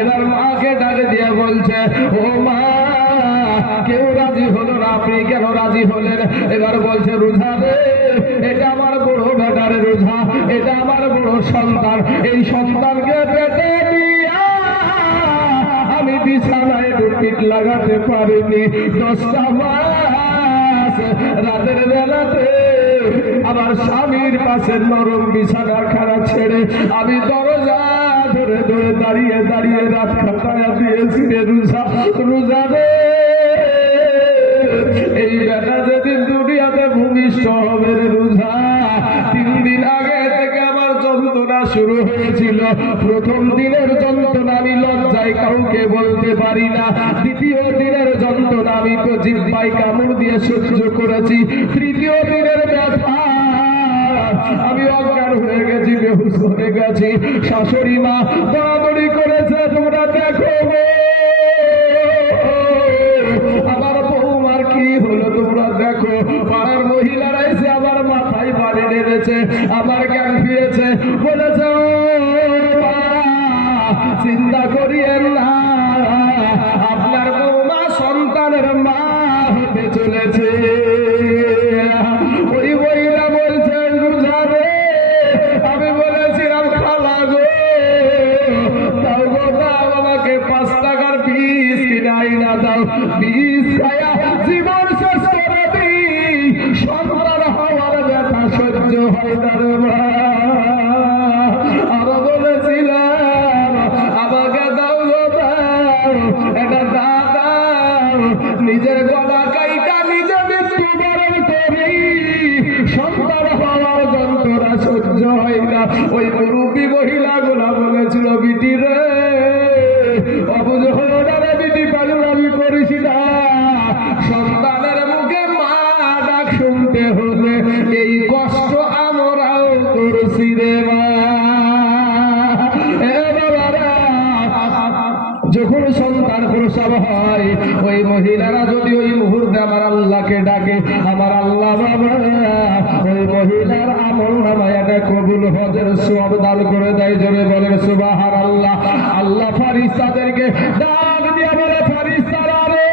এবার মাকে ডাক দিয়ে বলছে, ও মা, কেউ রাজি হলো না, আপনি কেন রাজি হলেন? এবার বলছে, রোজা রে, এটা আমার বড় বেটার রোজা, এটা আমার বড় সন্তান, এই সন্তানকে পেটে দিয়া আমি বিছানায় পিঠ লাগাতে পারিনি 10টা মাস। রাতের বেলাতে আমার স্বামীর পাশে নরম বিছানা খারাপ ছেড়ে আমি দরজা ধরে ধরে দাঁড়িয়ে দাঁড়িয়ে রাত কাটায়া দিয়েছি রে রোজা, রোজা রে। এই বেটা যেদিন দুনিয়াতে ভূমিষ্ঠ হবে রে রোজা, 3 দিন আগে থেকে আমার যন্ত্রণা শুরু হয়েছিল। প্রথম দিনের যন্ত্রণা আমি লজ্জায় কাউকে বলতে পারি না, দ্বিতীয় দিনের যন্ত্রণা আমি তো জিহ্বায় কামড় দিয়ে সহ্য করেছি, তৃতীয় দিনের ব্যথা আমি অজ্ঞান হয়ে গেছি, বেহুশ হয়ে গেছি। শাশুড়ি মা দৌড়াদৌড়ি করেছে, তোমরা দেখো আমার বৌমার কি হলো, তোমরা দেখো। পাড়ার মহিলারা এসে আমার মাথায় পানি ঢেলেছে, আমার জ্ঞান ফিরেছে, বলেছে, চিন্তা করিয়েন না, আপনার বৌমা সন্তানের মা হতে চলেছে। ওই বইরা বলছে, রোজা রে, আমি বলেছিলাম খালা গো, তাও গো দাও আমাকে 5 টাকার বীজ কিনাই না দাও, বীজ খায়া জীবন শেষ করে দিই, সন্তান হওয়ার ব্যথা সহ্য হয় না রে মা। আরো বলেছিলাম আমাকে দাও গো দাও, এটা দাও, নিজের গলা কাইটা নিজে মৃত্যুবরণ করি, সন্তান হওয়ার যন্ত্রণা সহ্য হয় না। ওই মুরব্বী মহিলাগুলা বলেছিল, বিটি রে, অবুঝ হলো না রে বিটি, পাগলামি করিস না, সন্তানের মুখে মা ডাক শুনতে হলে এই কষ্ট আমরাও করছি রে মা। যখন সন্তান প্রসব হয়, ওই মহিলারা যদি ওই মুহূর্তে আমার আল্লাহকে ডাকে, আমার আল্লাহ বাবা ওই মহিলার আমল নামায় একটা কবুল হজের সওয়াব দান করে দেয়। জোরে বলেন সুবহানাল্লাহ। আল্লাহ ফেরেশতাদেরকে ডাক দিয়ে বলে, ফেরেশতারা রে,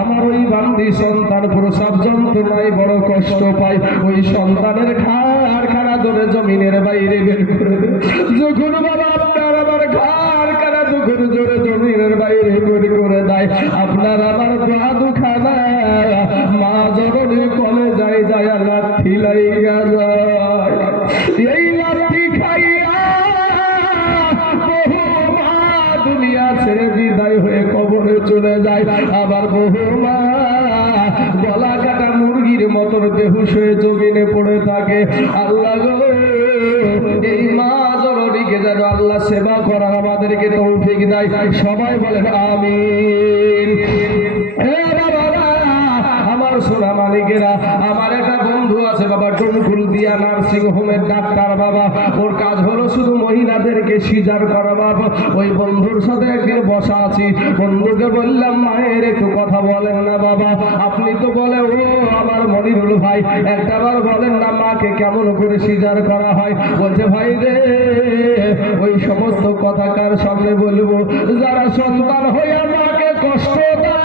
আমার ওই বান্দি সন্তান প্রসব যন্ত্রণায় বড় কষ্ট পায়, ওই সন্তানের খাড়খানা ধরে জমিনের বাইরে বের করে দেয়। যখন বাবা আপনার আমার খাড়খানা যখন জোরে জমিনের বাইরে বের করে দেয়, আপনার আমার পা দুখানা মা জননীর কলে যায় যায় লাঠি লাইগা যায়। এই লাঠি খাইয়া বহু মা দুনিয়া ছেড়ে বিদায় হয়ে কবরে চলে যায়। আবার বহু মা গলা কাটা মুরগির মতন বেহুশ হয়ে জমিনে পড়ে থাকে। আল্লাহ গো, এই মা জননীকে যেন আল্লাহ সেবা করার আমাদেরকে তৌফিক দেয়। সবাই বলেন আমিন। আমার সোনা মালিকেরা, আমার একটা বন্ধু আছে বাবা, টুনকুল দিয়া নার্সিং হোমের ডাক্তার বাবা, ওর কাজ হলো শুধু মহিলাদেরকে সিজার করা বাবা। ওই বন্ধুর সাথে একদিন বসা আছি, বন্ধুকে বললাম, মায়ের একটু কথা বলেন না বাবা, আপনি তো বলে ও আমার মনিরুল ভাই, একটাবার বলেন না মাকে কেমন করে সিজার করা হয়। বলছে, ভাই রে, ওই সমস্ত কথা কার সামনে বলবো, যারা সন্তান হইয়া মাকে কষ্ট দেয়।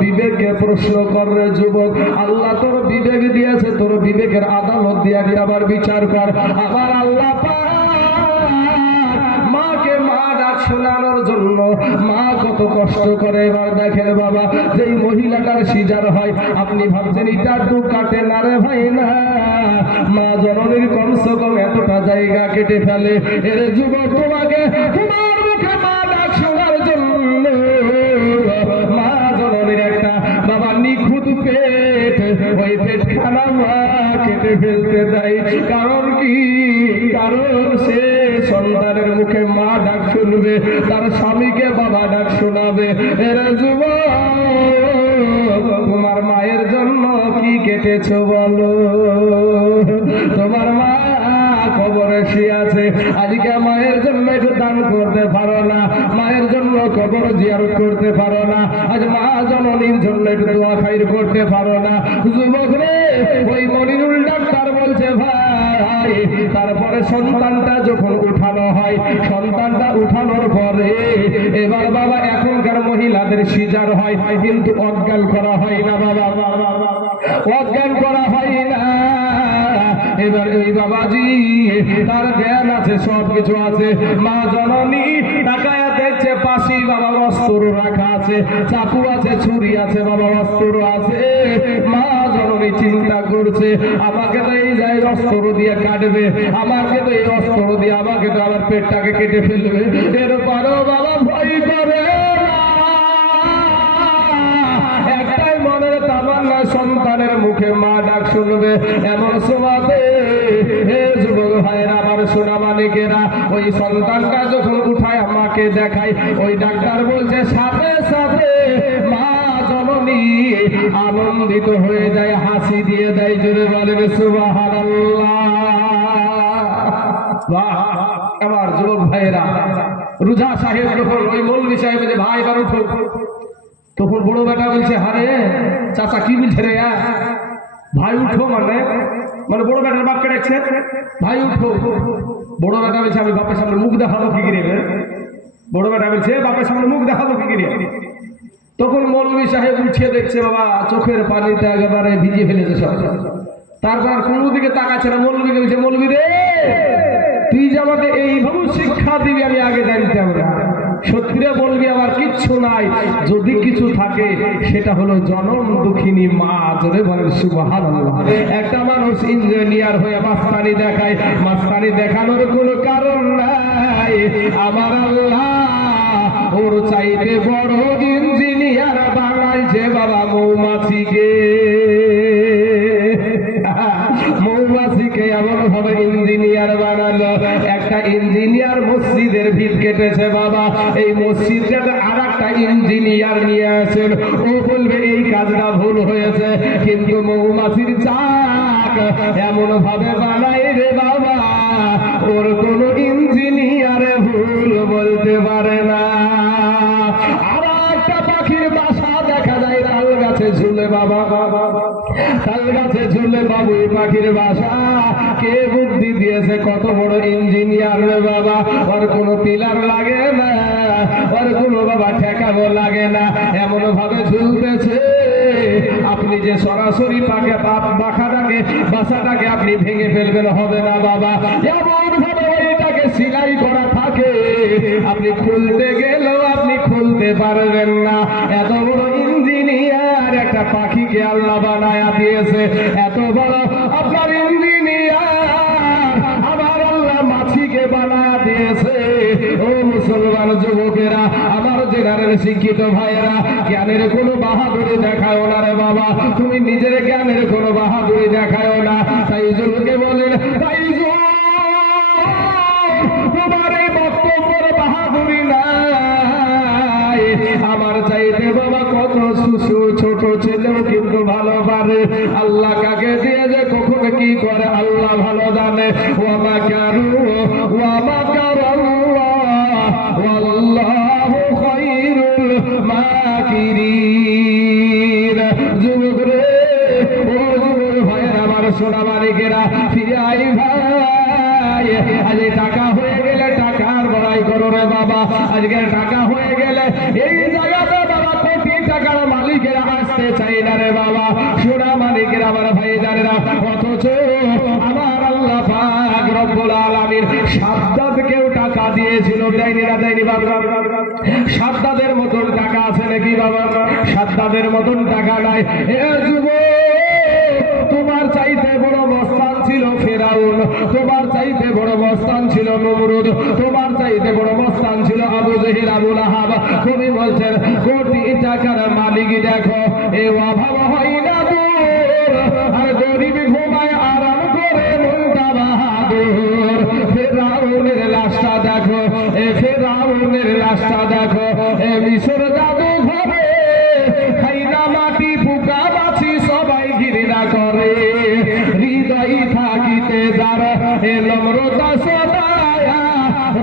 বিবেককে প্রশ্ন করে যুবক, আল্লাহ তোর বিবেক দিয়েছে, তোর বিবেকের আদালত দিয়ে আবার বিচার কর। আবার আল্লাহ মাকে মা ডাক শোনানোর জন্য মা কত কষ্ট করে। এবার দেখেন বাবা, যেই মহিলাটার সিজার হয়, আপনি ভাবছেন এটা একটু কাটে না রে ভাই, না, মা জননীর কমসে কম এতটা জায়গা কেটে ফেলে। এর যুবক, তোমাকে তোমার মুখে মা ডাক শোনার জন্য মা জননীর একটা বাবা নিখুঁত পেট, ওই পেট খানা মা কেটে ফেলতে দেয়। কারণ কি? কারণ সে সন্তানের মুখে মা ডাক শুনবে, তার স্বামীকে বাবা ডাক শোনাবে। এর যুবক, তোমার মায়ের জন্য কি কেটেছো বলো? তোমার মা কবরে শুয়ে আছে, আজকে মায়ের জন্য একটু দান করতে পারো না, মায়ের জন্য কবর জিয়ারত করতে পারো না, আজ মা জননীর জন্য একটু দোয়া খাইর করতে পারো না। যুবক রে, ওই মনিরুল ডাক্তার বলছে, ভাই তারপরে সন্তানটা যখন উঠানো হয়, সন্তানটা উঠানোর পরে এবার বাবা এখনকার মহিলাদের সিজার হয়, কিন্তু অজ্ঞান করা হয় না বাবা, অজ্ঞান করা হয় না। এবার ওই বাবাজি তার জ্ঞান আছে, সব কিছু আছে। মা জননী তাকায়া দেখছে পাশে বাবা অস্ত্র রাখা আছে, চাকু আছে, ছুরি আছে, বাবা অস্ত্র আছে। মা জননী চিন্তা করছে, আমাকে তো এই যায় অস্ত্র দিয়ে কাটবে, আমাকে তো এই অস্ত্র দিয়ে আমাকে তো আমার পেটটাকে কেটে ফেলবে। এরপরও বাবা ভয় করে একটাই মনের তামান্না, সন্তানের মুখে মা ডাক শুনবে। এমন সময়তে হে যুবক ভাইরা, আমার সোনা মানিকেরা, ওই সন্তানটা যখন উঠায় আমাকে দেখায়, ওই ডাক্তার বলছে সাথে সাথে মা জননী আনন্দিত হয়ে যায়, হাসি দিয়ে দেয়। জোরে বলেন সুবহানাল্লাহ। আমার যুবক ভাইরা, রুজা সাহেব যখন ওই মৌলভী সাহেব বলছে ভাই এবার উঠো, তখন বড় বেটা বলছে হারে চাচা কি বলছে রে, ভাই উঠো, মানে মানে বড় বেটার বাপকে ডাকছে, ভাই উঠো। বড় বেটা বলছে আমি বাপের সামনে মুখ দেখাবো কি করে, বড় বেটা বলছে বাপের সামনে মুখ দেখাবো কি করে। তখন মৌলভী সাহেব উঠিয়ে দেখছে বাবা চোখের পানিতে একেবারে ভিজিয়ে ফেলেছে সব। তারপর কোনো দিকে তাকাচ্ছে না, মৌলভীকে বলছে মৌলভী রে, তুই যে আমাকে এইভাবে শিক্ষা দিবি আমি আগে জানতাম না। সত্যিরে বলবি আমার কিচ্ছু নাই, যদি কিছু থাকে সেটা হলো জনম দুঃখিনী মা। জোরে বলেন সুবহানাল্লাহ। একটা মানুষ ইঞ্জিনিয়ার হয়ে মাস্তানি দেখায়, মাস্তানি দেখানোর কোনো কারণ নাই। আমার আল্লাহ ওর চাইতে বড় ইঞ্জিনিয়ার বানাইছে বাবা মৌমাছিকে। মৌমাছিকে এমন ভাবে ইঞ্জিনিয়ার বানালো, একটা ইঞ্জিনিয়ার মসজিদের ভিত কেটেছে বাবা, এই মসজিদটা আর একটা ইঞ্জিনিয়ার নিয়ে আসেন, ও বলবে এই কাজটা ভুল হয়েছে, কিন্তু মৌমাছির চাক এমন ভাবে বানায় রে বাবা, ওর কোনো ইঞ্জিনিয়ারে ভুল বলতে পারে না। আর একটা পাখির বাসা দেখা যায় তাল গাছে ঝুলে বাবা, তাল গাছে ঝুলে বাবু পাখির বাসা। কে বুদ্ধি দিয়েছে, কত বড় ইঞ্জিনিয়ার রে বাবা, ওর কোনো পিলার লাগে না, ওর কোনো বাবা ঠেকানো লাগে না, এমন ভাবে ঝুলতেছে আপনি যে সরাসরি পাকে পাখাটাকে বাসাটাকে আপনি ভেঙে ফেলবেন, হবে না বাবা। এমন ভাবে এটাকে সিলাই করা থাকে, আপনি খুলতে গেলেও আপনি খুলতে পারবেন না। এত বড় ইঞ্জিনিয়ার একটা পাখিকে আল্লাহ বানায়া দিয়েছে, এত বড় আপনার ইঞ্জিনিয়ার আমার আল্লাহ মাছিকে বানায়া দিয়েছে। ও মুসলমান যুবকেরা, আমার জেনারেল শিক্ষিত ভাইয়েরা, জ্ঞানের কোনো বাহাদুরি দেখায় না রে বাবা, তুমি নিজের জ্ঞানের কোনো বাহাদুরি দেখায় না। তাই জুলকে বলেন, তাই তোমার এই বক্তব্যের বাহাদুরি নাই। আমার চাইতে বাবা কত শিশু ছোট ছেলেও কিন্তু ভালো পারে। আল্লাহ কাকে দিয়ে যে কখন কি করে আল্লাহ ভালো জানে। ওয়ামা কারু ওয়ামা কারাল্লাহ ওয়াল্লাহু খায়রুল মাকিরিন। যুবক রে, ও যুবক ভাইয়ের আমার সোনা মালিকেরা, ফিরে আই ভাই। আজ টাকা হয়ে গেলে টাকার বড়াই করো রে বাবা, আজকের টাকা হয়ে গেলে এই জায়গাতে বাবা কোটি টাকার মালিকেরা আসতে চাই না রে বাবা। সোনা মালিকেরা আমার ভাই জানেরা, অথচ আমার আল্লাহ পাক রব্বুল আলামিন সাদ্দাতকেও টাকা দিয়েছিল, দেয়নি না দেয়নি বাবা? সাদ্দাতের মতন টাকা আছে নাকি বাবা? সাদ্দাতের মতন টাকা নাই। এ যুবক, তোমার চাইতে বড় মস্তান ছিল ফেরাউন, তোমার চাইতে বড় মস্তান ছিল নমরুদ, তোমার চাইতে বড় মস্তান ছিল আবু জেহেল, আবু লাহাব। তুমি বলছেন কোটি টাকার মালিক দেখো, এ অভাব হয় না দূর, আর গরিব ঘুমায় আরাম করে মনটা বাহাদুর। ফেরাউনের লাশটা দেখো, এ ফেরাউনের লাশটা দেখো, এ মিশর জাদু ঘরে খাইনা মাটি পোকা মাছি সবাই ঘৃণা করে। হৃদয় থাকিতে যার এ নম্রতা সদায়া,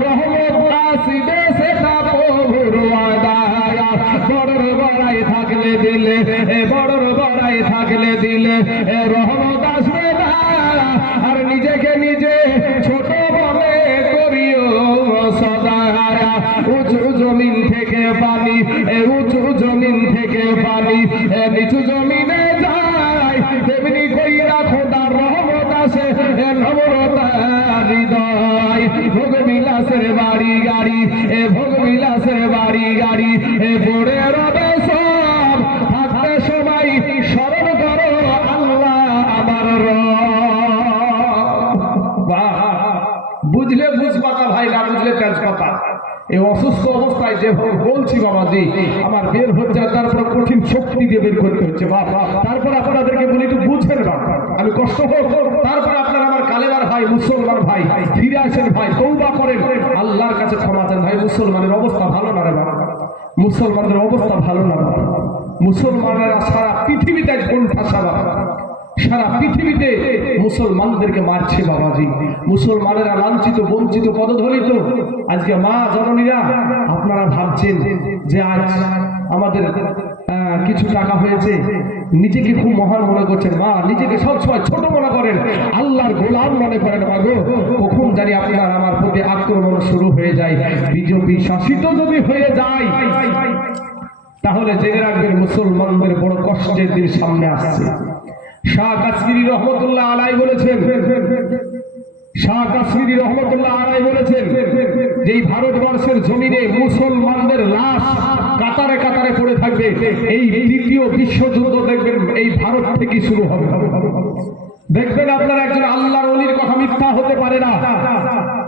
রহমত আসিবে সেটা প্রভুর ওয়াদায়া। বড়র বড়াই থাকলে দিলে, এ বড়র বড়াই থাকলে দিলে, এ রহমত আসবে না, আর নিজেকে নিজে ছোট মনে করিও সদা। উঁচু জমিন থেকে পানি, উঁচু জমিন থেকে পানি নিচু জমিনে যায়, তেমনি কইরা খোদার রহমত আসে নম্রতা হৃদয়। ভোগ বিলাসের বাড়ি গাড়ি, ভোগ বিলাসের বাড়ি গাড়ি পড়ে রবে সব, থাকতে সময় স্মরণ করো আল্লাহ আমার রব। বুঝলে বুঝপাতা ভাই, না বুঝলে তেজপাতা। এই অসুস্থ অবস্থায় যে বলছি বাবাজি, আমার বের হচ্ছে, তারপর কঠিন শক্তি দিয়ে বের করতে হচ্ছে বাবা। তারপর আপনাদেরকে বলি একটু বুঝেন না, আমি কষ্ট হোক, তারপর আপনারা আমার কালেমার ভাই, মুসলমান ভাই, ফিরে আসেন ভাই, তওবা করেন, আল্লাহর কাছে ক্ষমা চান ভাই। মুসলমানের অবস্থা ভালো না রে বাবা, মুসলমানদের অবস্থা ভালো না বাবা। মুসলমানেরা সারা পৃথিবীতে কোন ভাষা বাবা, সারা পৃথিবীতে মুসলমানদেরকে মারছে বাবাজি। মুসলমানেরা লাঞ্ছিত, বঞ্চিত, পদধলিত। আজকে মা জননীরা আপনারা ভাবছেন যে আজ আমাদের কিছু টাকা হয়েছে, নিজেকে খুব মহান মনে করছেন মা, নিজেকে সবসময় ছোট মনে করেন, আল্লাহর গোলাম মনে করেন মা গো। কখন জানি আপনার আমার প্রতি আক্রমণ শুরু হয়ে যায়, বিজেপি শাসিত যদি হয়ে যায়, তাহলে জেনে রাখবেন মুসলমানদের বড় কষ্টের দিন সামনে আসছে। শাহ কাশ্মীরি রহমতুল্লাহ আলাই বলেছেন, শাহ কাশ্মীরি রহমতুল্লাহ আলাই বলেছেন যে এই ভারতবর্ষের জমিনে মুসলমানদের লাশ কাতারে কাতারে পড়ে থাকবে। এই দ্বিতীয় বিশ্বযুদ্ধ দেখবেন এই ভারত থেকে শুরু হবে। দেখবেন আপনার একজন আল্লাহর ওলির কথা মিথ্যা হতে পারে না।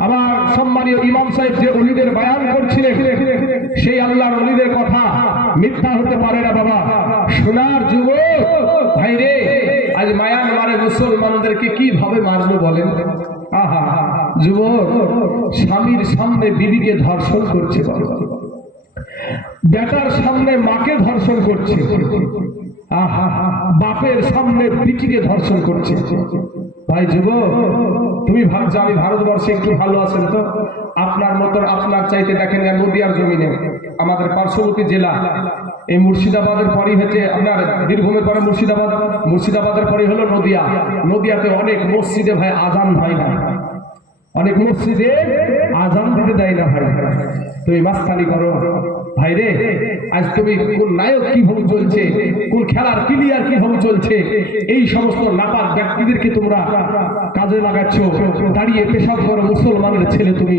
আমার সম্মানীয় ইমাম সাহেব যে ওলিদের বয়ান করছিলেন, সেই আল্লাহর ওলিদের কথা মিথ্যা হতে পারে না বাবা। সোনার যুবক ভাই রে, আজ মায়ানমারে মুসলমানদেরকে কিভাবে মারলো বলেন? আহা, যুবক স্বামীর সামনে বিবিকে ধর্ষণ করছে, বেটার সামনে মাকে ধর্ষণ করছে, আহা, বাপের সামনে পিটিকে ধর্ষণ করছে। ভাই যুবক, তুমি ভাবছো আমি ভারতবর্ষে একটু ভালো আছেন তো? আপনার মতন, আপনার চাইতে দেখেন নদিয়ার জমিনে আমাদের পার্শ্ববর্তী জেলা, এই মুর্শিদাবাদের পরই হচ্ছে আপনার বীরভূমের পরে মুর্শিদাবাদ, মুর্শিদাবাদের পরে হলো নদিয়া। নদিয়াতে অনেক মসজিদে ভাই আজান হয় না, অনেক মসজিদে আজান দিতে দেয় না ভাই। তুমি মাস্তানি করো ভাই রে। আজ তুমি কোন নায়ক কিভাবে চলছে, কোন খেলার প্লেয়ার কিভাবে চলছে, এই সমস্ত নাপাক ব্যক্তিদেরকে তোমরা কাজে লাগাচ্ছ। দাঁড়িয়ে পেশাব করো মুসলমানের ছেলে, তুমি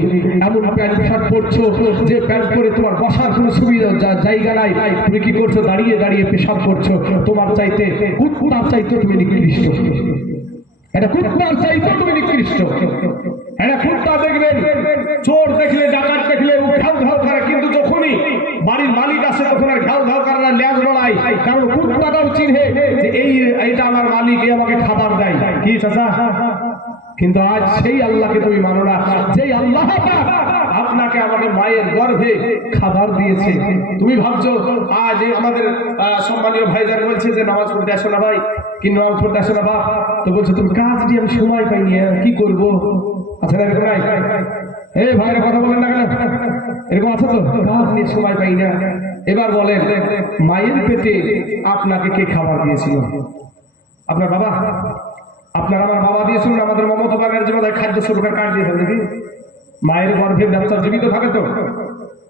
এমন প্যান্ট শার্ট পরছো যে প্যান্ট পরে তোমার বসার কোনো সুবিধা জায়গা নাই, তুমি কি করছো? দাঁড়িয়ে দাঁড়িয়ে পেশাব করছো। তোমার চাইতে কুত্তার চাইতে তুমি নিকৃষ্ট, এটা কুত্তার চাইতে তুমি নিকৃষ্ট। এটা কুত্তা দেখবেন, চোর দেখলে, ডাকাত দেখলে ঘাউ ঘাউ করে, কিন্তু যখনই বাড়ির মালিক আসে তখন আর ঘাউ ঘাউ করে না, ল্যাজ লড়াই। কারণ কুত্তাটাও চিনহে যে এইটা আমার মালিক, এই আমাকে খাবার দেয়। কি চাচা? কিন্তু আজ সেই আল্লাহকে তুমি মানো না, যেই আল্লাহ আপনাকে আমাকে মায়ের গর্ভে খাবার দিয়েছে। তুমি ভাবছো আজ আমাদের সম্মানীয় ভাইজান বলছে যে নামাজ পড়তে আসো না ভাই, কি নামাজ পড়তে আসো না বাপ, তো বলছে তুমি কাজ দিয়ে আমি সময় পাইনি, কি করবো? আচ্ছা না এরকম নাই? এই ভাইয়ের কথা বলেন না কেন? এরকম আছে তো, কাজ নিয়ে সময় পাই না। এবার বলেন, মায়ের পেটে আপনাকে কে খাবার দিয়েছিল? আপনার বাবা? আপনার আমার বাবা দিয়েছিল? আমাদের মমতা ব্যানার্জি বোধহয় খাদ্য সুরক্ষার কার্ড দিয়েছেন নাকি? মায়ের গর্ভে বাচ্চা জীবিত থাকে তো,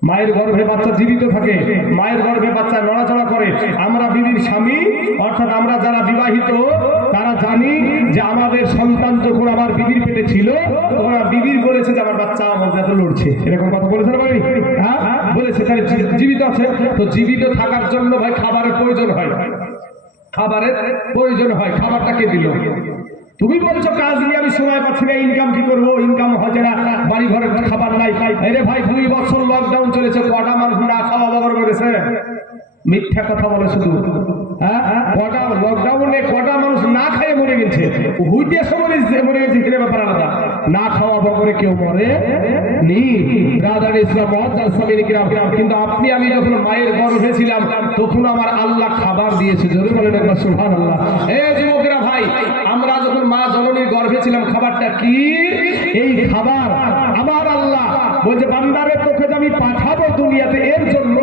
মায়ের গর্ভে বাচ্চা জীবিত থাকে, মায়ের গর্ভে বাচ্চা নড়াচড়া করে। আমরা বিবির স্বামী, অর্থাৎ আমরা যারা বিবাহিত, তারা জানি যে আমাদের সন্তান যখন আমার বিবির পেটে ছিল তখন বিবির বলেছে যে আমার বাচ্চা আমার যাতে লড়ছে, এরকম কথা বলেছে না ভাই? হ্যাঁ বলেছে। তাহলে জীবিত আছে তো, জীবিত থাকার জন্য ভাই খাবারের প্রয়োজন হয়, খাবারের প্রয়োজন হয়। খাবারটা কে দিল? তুমি বলছো কাজ নিয়ে আমি সময় পাচ্ছি না, ইনকাম কি করবো? ইনকাম হচ্ছে না, বাড়ি ঘরে খাবার নাই। আরে ভাই 2 বছর লকডাউন চলেছে, কটা মানুষ না খাওয়া দাওয়া করেছে? মিথ্যা কথা বলে শুধু। হ্যাঁ, কটা লকডাউনে কটা মানুষ না খেয়ে মরে গেছে, হুইটে মরে গেছে, কিনে ব্যাপার আলাদা। না খাওয়া বকরে কেউ মরে নি। ব্রাদার ইসলাম কিন্তু আপনি আমি যখন মায়ের গর্ভে ছিলাম তখন আমার আল্লাহ খাবার দিয়েছে। জোরে বলেন একবার সুবহানাল্লাহ। এই যুবকেরা ভাই, আমরা যখন মা জননীর গর্ভে ছিলাম, খাবারটা কি? এই খাবার আমার আল্লাহ বলছে বান্দারের তোকে আমি পাঠাবো দুনিয়াতে, এর জন্য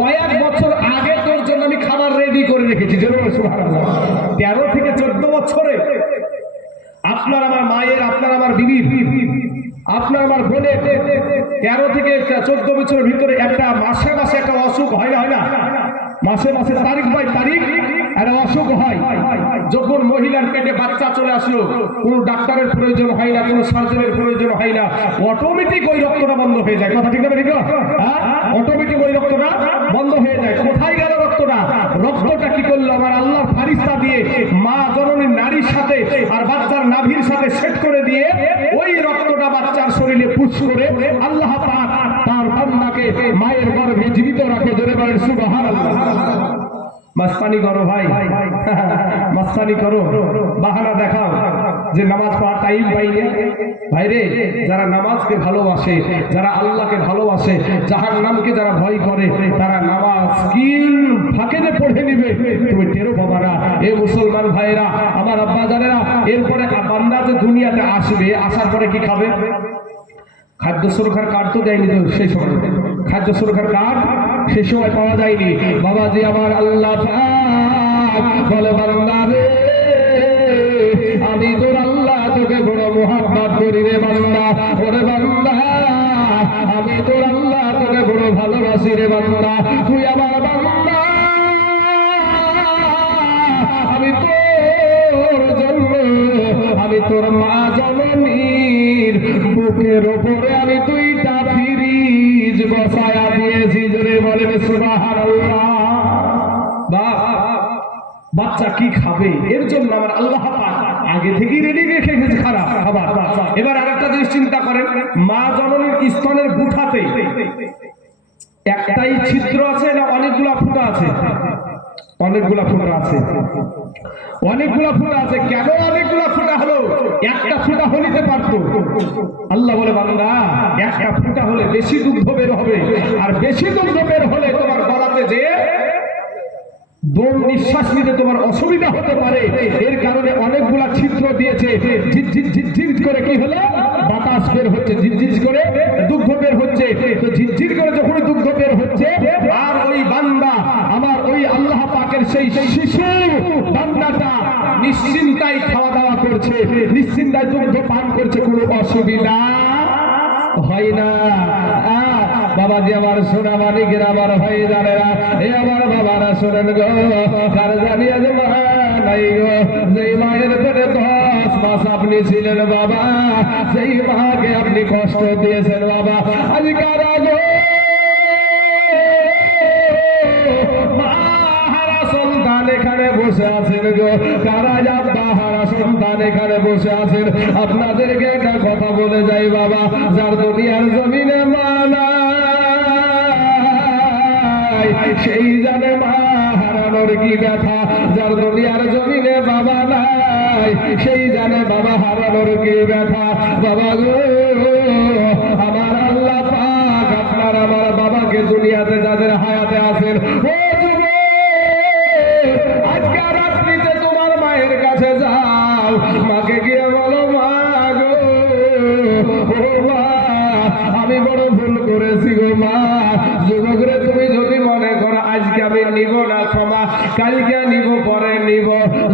কয়েক বছর আগে তোর জন্য আমি খাবার রেডি করে রেখেছি। জোরে বলেন সুবহানাল্লাহ। 13 থেকে 14 বছরে আপনার আমার মা আপনার আমার বোনের 13 থেকে 14 বছরের ভিতরে একটা মাসে মাসে একটা অসুখ হয় না মাসে মাসে তারিখ বাই তারিখ একটা অসুখ হয়। যখন মহিলার পেটে বাচ্চা চলে আসলো, কোনো ডাক্তারের প্রয়োজন হয় না, কোনো সার্জনের প্রয়োজন হয় না, অটোমেটিক ওই রক্তটা বন্ধ হয়ে যায়। কথা ঠিক না ঠিক না? অটোমেটিক ওই রক্তটা বন্ধ হয়ে যায়। কোথায় গেল রক্তটা? রক্তটা কি করলো? আমার আল্লাহর ফারিস্তা দিয়ে মা জননীর নারীর সাথে আর বাচ্চার নাভির সাথে সেট করে দিয়ে ওই রক্তটা বাচ্চার শরীরে পুশ করে আল্লাহ পাক তার বান্দাকে মায়ের গর্ভে জীবিত রাখে। জোরে বলেন সুবহানাল্লাহ। মাস্তানি করো ভাই, মাস্তানি করো, বাহানা দেখাও যে নামাজ পড়ার টাইম পাইনি। ভাইরে, যারা নামাজকে ভালোবাসে, যারা আল্লাহকে ভালোবাসে, জাহান্নামকে যারা ভয় করে, তারা নামাজ কিল ফাঁকেতে পড়ে নিবে, তুমি টেরো পাবা না। এ মুসলমান ভাইরা, আমার আব্বা জানেরা, এরপরে বান্দা যে দুনিয়াতে আসবে, আসার পরে কি খাবে? খাদ্য সুরক্ষার কার্ড তো দেয়নি তো সেই সময়, খাদ্য সুরক্ষার কার্ড সে সময় পাওয়া যায়নি। বাবাজি আমার আল্লাহ বলে, বান্দা রে, আমি তোর আল্লাহ তোকে বড় মোহাব্বত করি রে বান্দা। ওরে বান্দা, আমি তোর আল্লাহ তোকে বড় ভালোবাসি রে বান্দা। তুই আমার বান্দা, আমি তোর জন্য, আমি তোর মা জননীর বুকের ওপরে আমি 2টা ফ্রিজ বসায়া দিয়েছি। জোরে বলেন সুবহানাল্লাহ। বাচ্চা কি খাবে এর জন্য আমার আল্লাহ পাক আগে থেকেই রেডি রেখে গেছে খারাপ খাবার। এবার আরেকটা জিনিস চিন্তা করেন, মা জননীর স্তনের গুঠাতে একটাই ছিদ্র আছে না অনেকগুলা ফুটা আছে? অনেকগুলা ফুটা আছে, অনেকগুলা ফুটা আছে। কেন অনেকগুলা ফুটা হলো? একটা ফুটা হলিতে পারতো। আল্লাহ বলে, বান্দা, একটা ফুটা হলে বেশি দুগ্ধ বের হবে, আর বেশি দুগ্ধ বের হলে তোমার গলাতে যে দম নিঃশ্বাস নিতে তোমার অসুবিধা হতে পারে। এর কারণে অনেকগুলা ছিদ্র দিয়েছে। ঝিঝিঝ করে কি হলো? বাতাস বের হচ্ছে, ঝিঝিঝ করে দুগ্ধ বের হচ্ছে। তো ঝিঝির করে যখন দুগ্ধ বের হচ্ছে, আর ওই বান্দা আমার ওই আল্লাহ পাকের সেই শিশু বান্দাটা নিশ্চিন্তায় খাওয়া দাওয়া করছে, নিশ্চিন্তায় দুগ্ধ পান করছে, কোনো অসুবিধা হয় না। বাবাজি আমার সোনা মানিকের, আমার ভাই জানেরা, এ আমার বাবারা শোনেন গো, কার জানি আজ মা নাই গো। যেই মায়ের পেটে 10 মাস আপনি ছিলেন বাবা, সেই মাকে আপনি কষ্ট দিয়েছেন বাবা। আজ কারা গো মাহারা সন্তান এখানে বসে আছেন গো, কারা বাহারা সন্তান এখানে বসে আছেন। আপনাদেরকে একটা কথা বলে যাই বাবা, যার দুনিয়ার জমিনে মানা সেই জানে মা হারানোর কি ব্যথা। যার দুনিয়ার জমিনে বাবা নাই, সেই জানে বাবা হারানোর কি ব্যথা। বাবা গো, আমার আল্লাহ পাক আপনার আমার বাবাকে দুনিয়াতে যাদের হায়াতে আছেন, ও আজকে রাত্রিতে তোমার মায়ের কাছে যাও, মাকে গিয়ে বলো, মা গো, ও মা, আমি বড় ভুল করেছি গো মা। যুবক রে, তুমি যদি মনে করো আজকে আমি নিব না ক্ষমা, কালকে নিব, পরে নিব,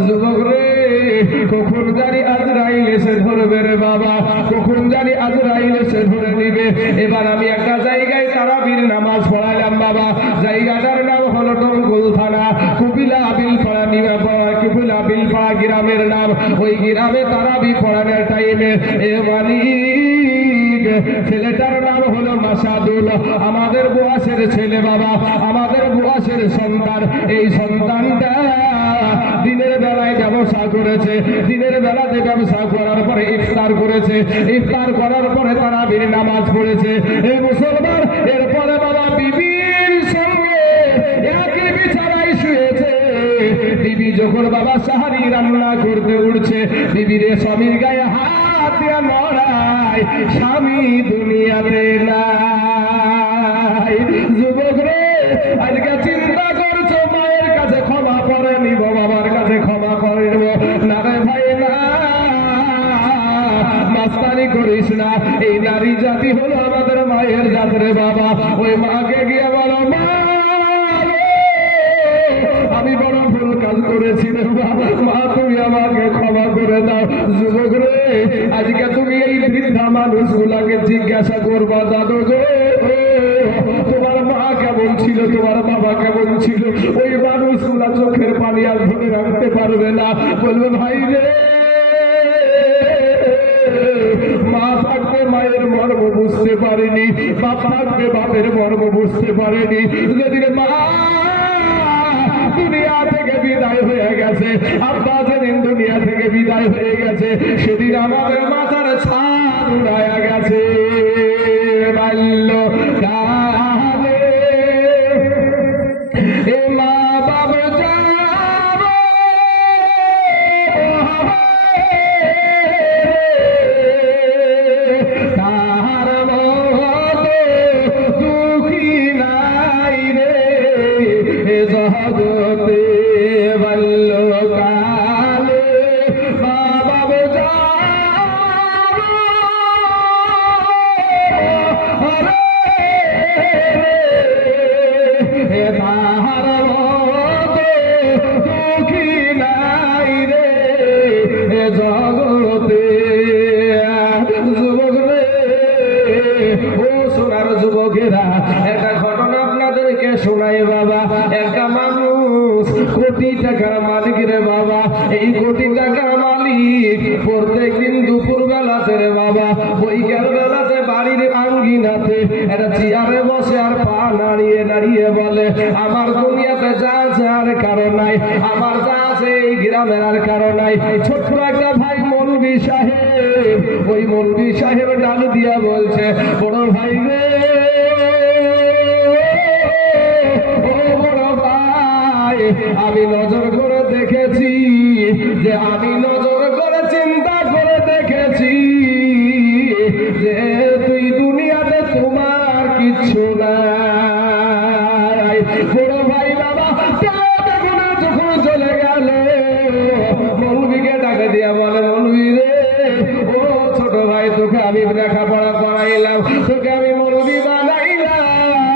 যুবক রে, কখন জানি আজরাইল এসে ধরবে রে বাবা, কখন জানি আজরাইল এসে ধরে নিবে। এবার আমি একটা জায়গায় তারাবির নামাজ পড়ালাম বাবা, জায়গাটার নাম হলো টঙ্গুল থানা, কুপিলা বিলপাড়া কুপিলা বিলপাড়া গ্রামের নাম। ওই গ্রামে তারাবি পড়ানোর টাইমে এ মালিক, ছেলেটার নাম হলো মাসাদুল, আমাদের বুয়াসের ছেলে বাবা, আমাদের বুয়াসের সন্তান। এই সন্তানটা দিনের বেলায় ব্যবসা করেছে, দিনের বেলাতে ব্যবসা করার পরে ইফতার করেছে, ইফতার করার পরে তারাবির নামাজ পড়েছে। এই মুসলমান, এরপরে বাবা বিবির সঙ্গে একই বিছানায় শুয়েছে। বিবি যখন বাবা সাহারি রান্না করতে উঠছে, বিবির স্বামীর গায়ে হাত দিয়ে নড়ায়, স্বামী দুনিয়াতে নাই। যুবক রে, আজকে চিন্তা করছো মায়ের কাছে ক্ষমা করে নিব, বাবার কাছে ক্ষমা করে নিব না রে ভাই, না, মাস্তানি করিস না। এই নারী জাতি হলো আমাদের মায়ের জাত রে বাবা। ওই মাকে গিয়ে বলো, মা আমি বড় ভুল কাজ করেছি রে বাবা, মা তুমি আমাকে ক্ষমা করে দাও। যুবক রে, আজকে তুমি এই বৃদ্ধা মানুষগুলাকে জিজ্ঞাসা করবা, দাদু গো তোমার মা কেমন ছিল, তোমার বাবা কেমন ছিল? ওই মানুষগুলা চোখের পানি আর ধরে রাখতে পারবে না, বলবে ভাই রে, মা থাকবে মায়ের মর্ম বুঝতে পারেনি, বাপ থাকবে বাপের মর্ম বুঝতে পারেনি। যেদিন মা দুনিয়া থেকে বিদায় হয়ে গেছে, আব্বা যেদিন দুনিয়া থেকে বিদায় হয়ে গেছে, সেদিন আমাদের মাথার ছাদ উড়ায়া গেছে। বাল্য কালে এ মা বাবা যাবো তাহার মতো দুঃখী নাই রে জগতে। বাল্য কালে মা বাবা যাবো তাহার মতো দুঃখী নাই রে জগতে। যুবক রে, ও সোনার যুবকেরা, একটা ঘটনা আপনাদেরকে শোনাই বাবা। একটা মানুষ কোটি টাকার মালিক রে বাবা। এই কোটি টাকার মালিক প্রত্যেক দিন দুপুর বেলাতে রে বাবা, বৈকাল বেলাতে বাড়ির আঙ্গিনাতে একটা চেয়ারে বসে আর পা নাড়িয়ে নাড়িয়ে বলে, আমার দুনিয়াতে যা আছে আর কারো নাই, আমার যা আছে এই গ্রামের আর কারো নাই। ছোট্ট একটা ভাই মৌলভী সাহেব, ওই মৌলভী সাহেব ডাল দিয়া বলছে, বড় ভাই রে, ও বড় ভাই, আমি নজর করে দেখেছি, যে আমি নজর করে চিন্তা করে দেখেছি যে তুই দুনিয়াতে তোমার কিচ্ছু নাই। বড় ভাই বাবা যখন চলে গেল, মৌলভীকে ডাকে দিয়া বলে, মৌলভী রে, ও ছোট ভাই, তোকে আমি লেখাপড়া করাইলাম, তোকে আমি মৌলভী বানাইলাম,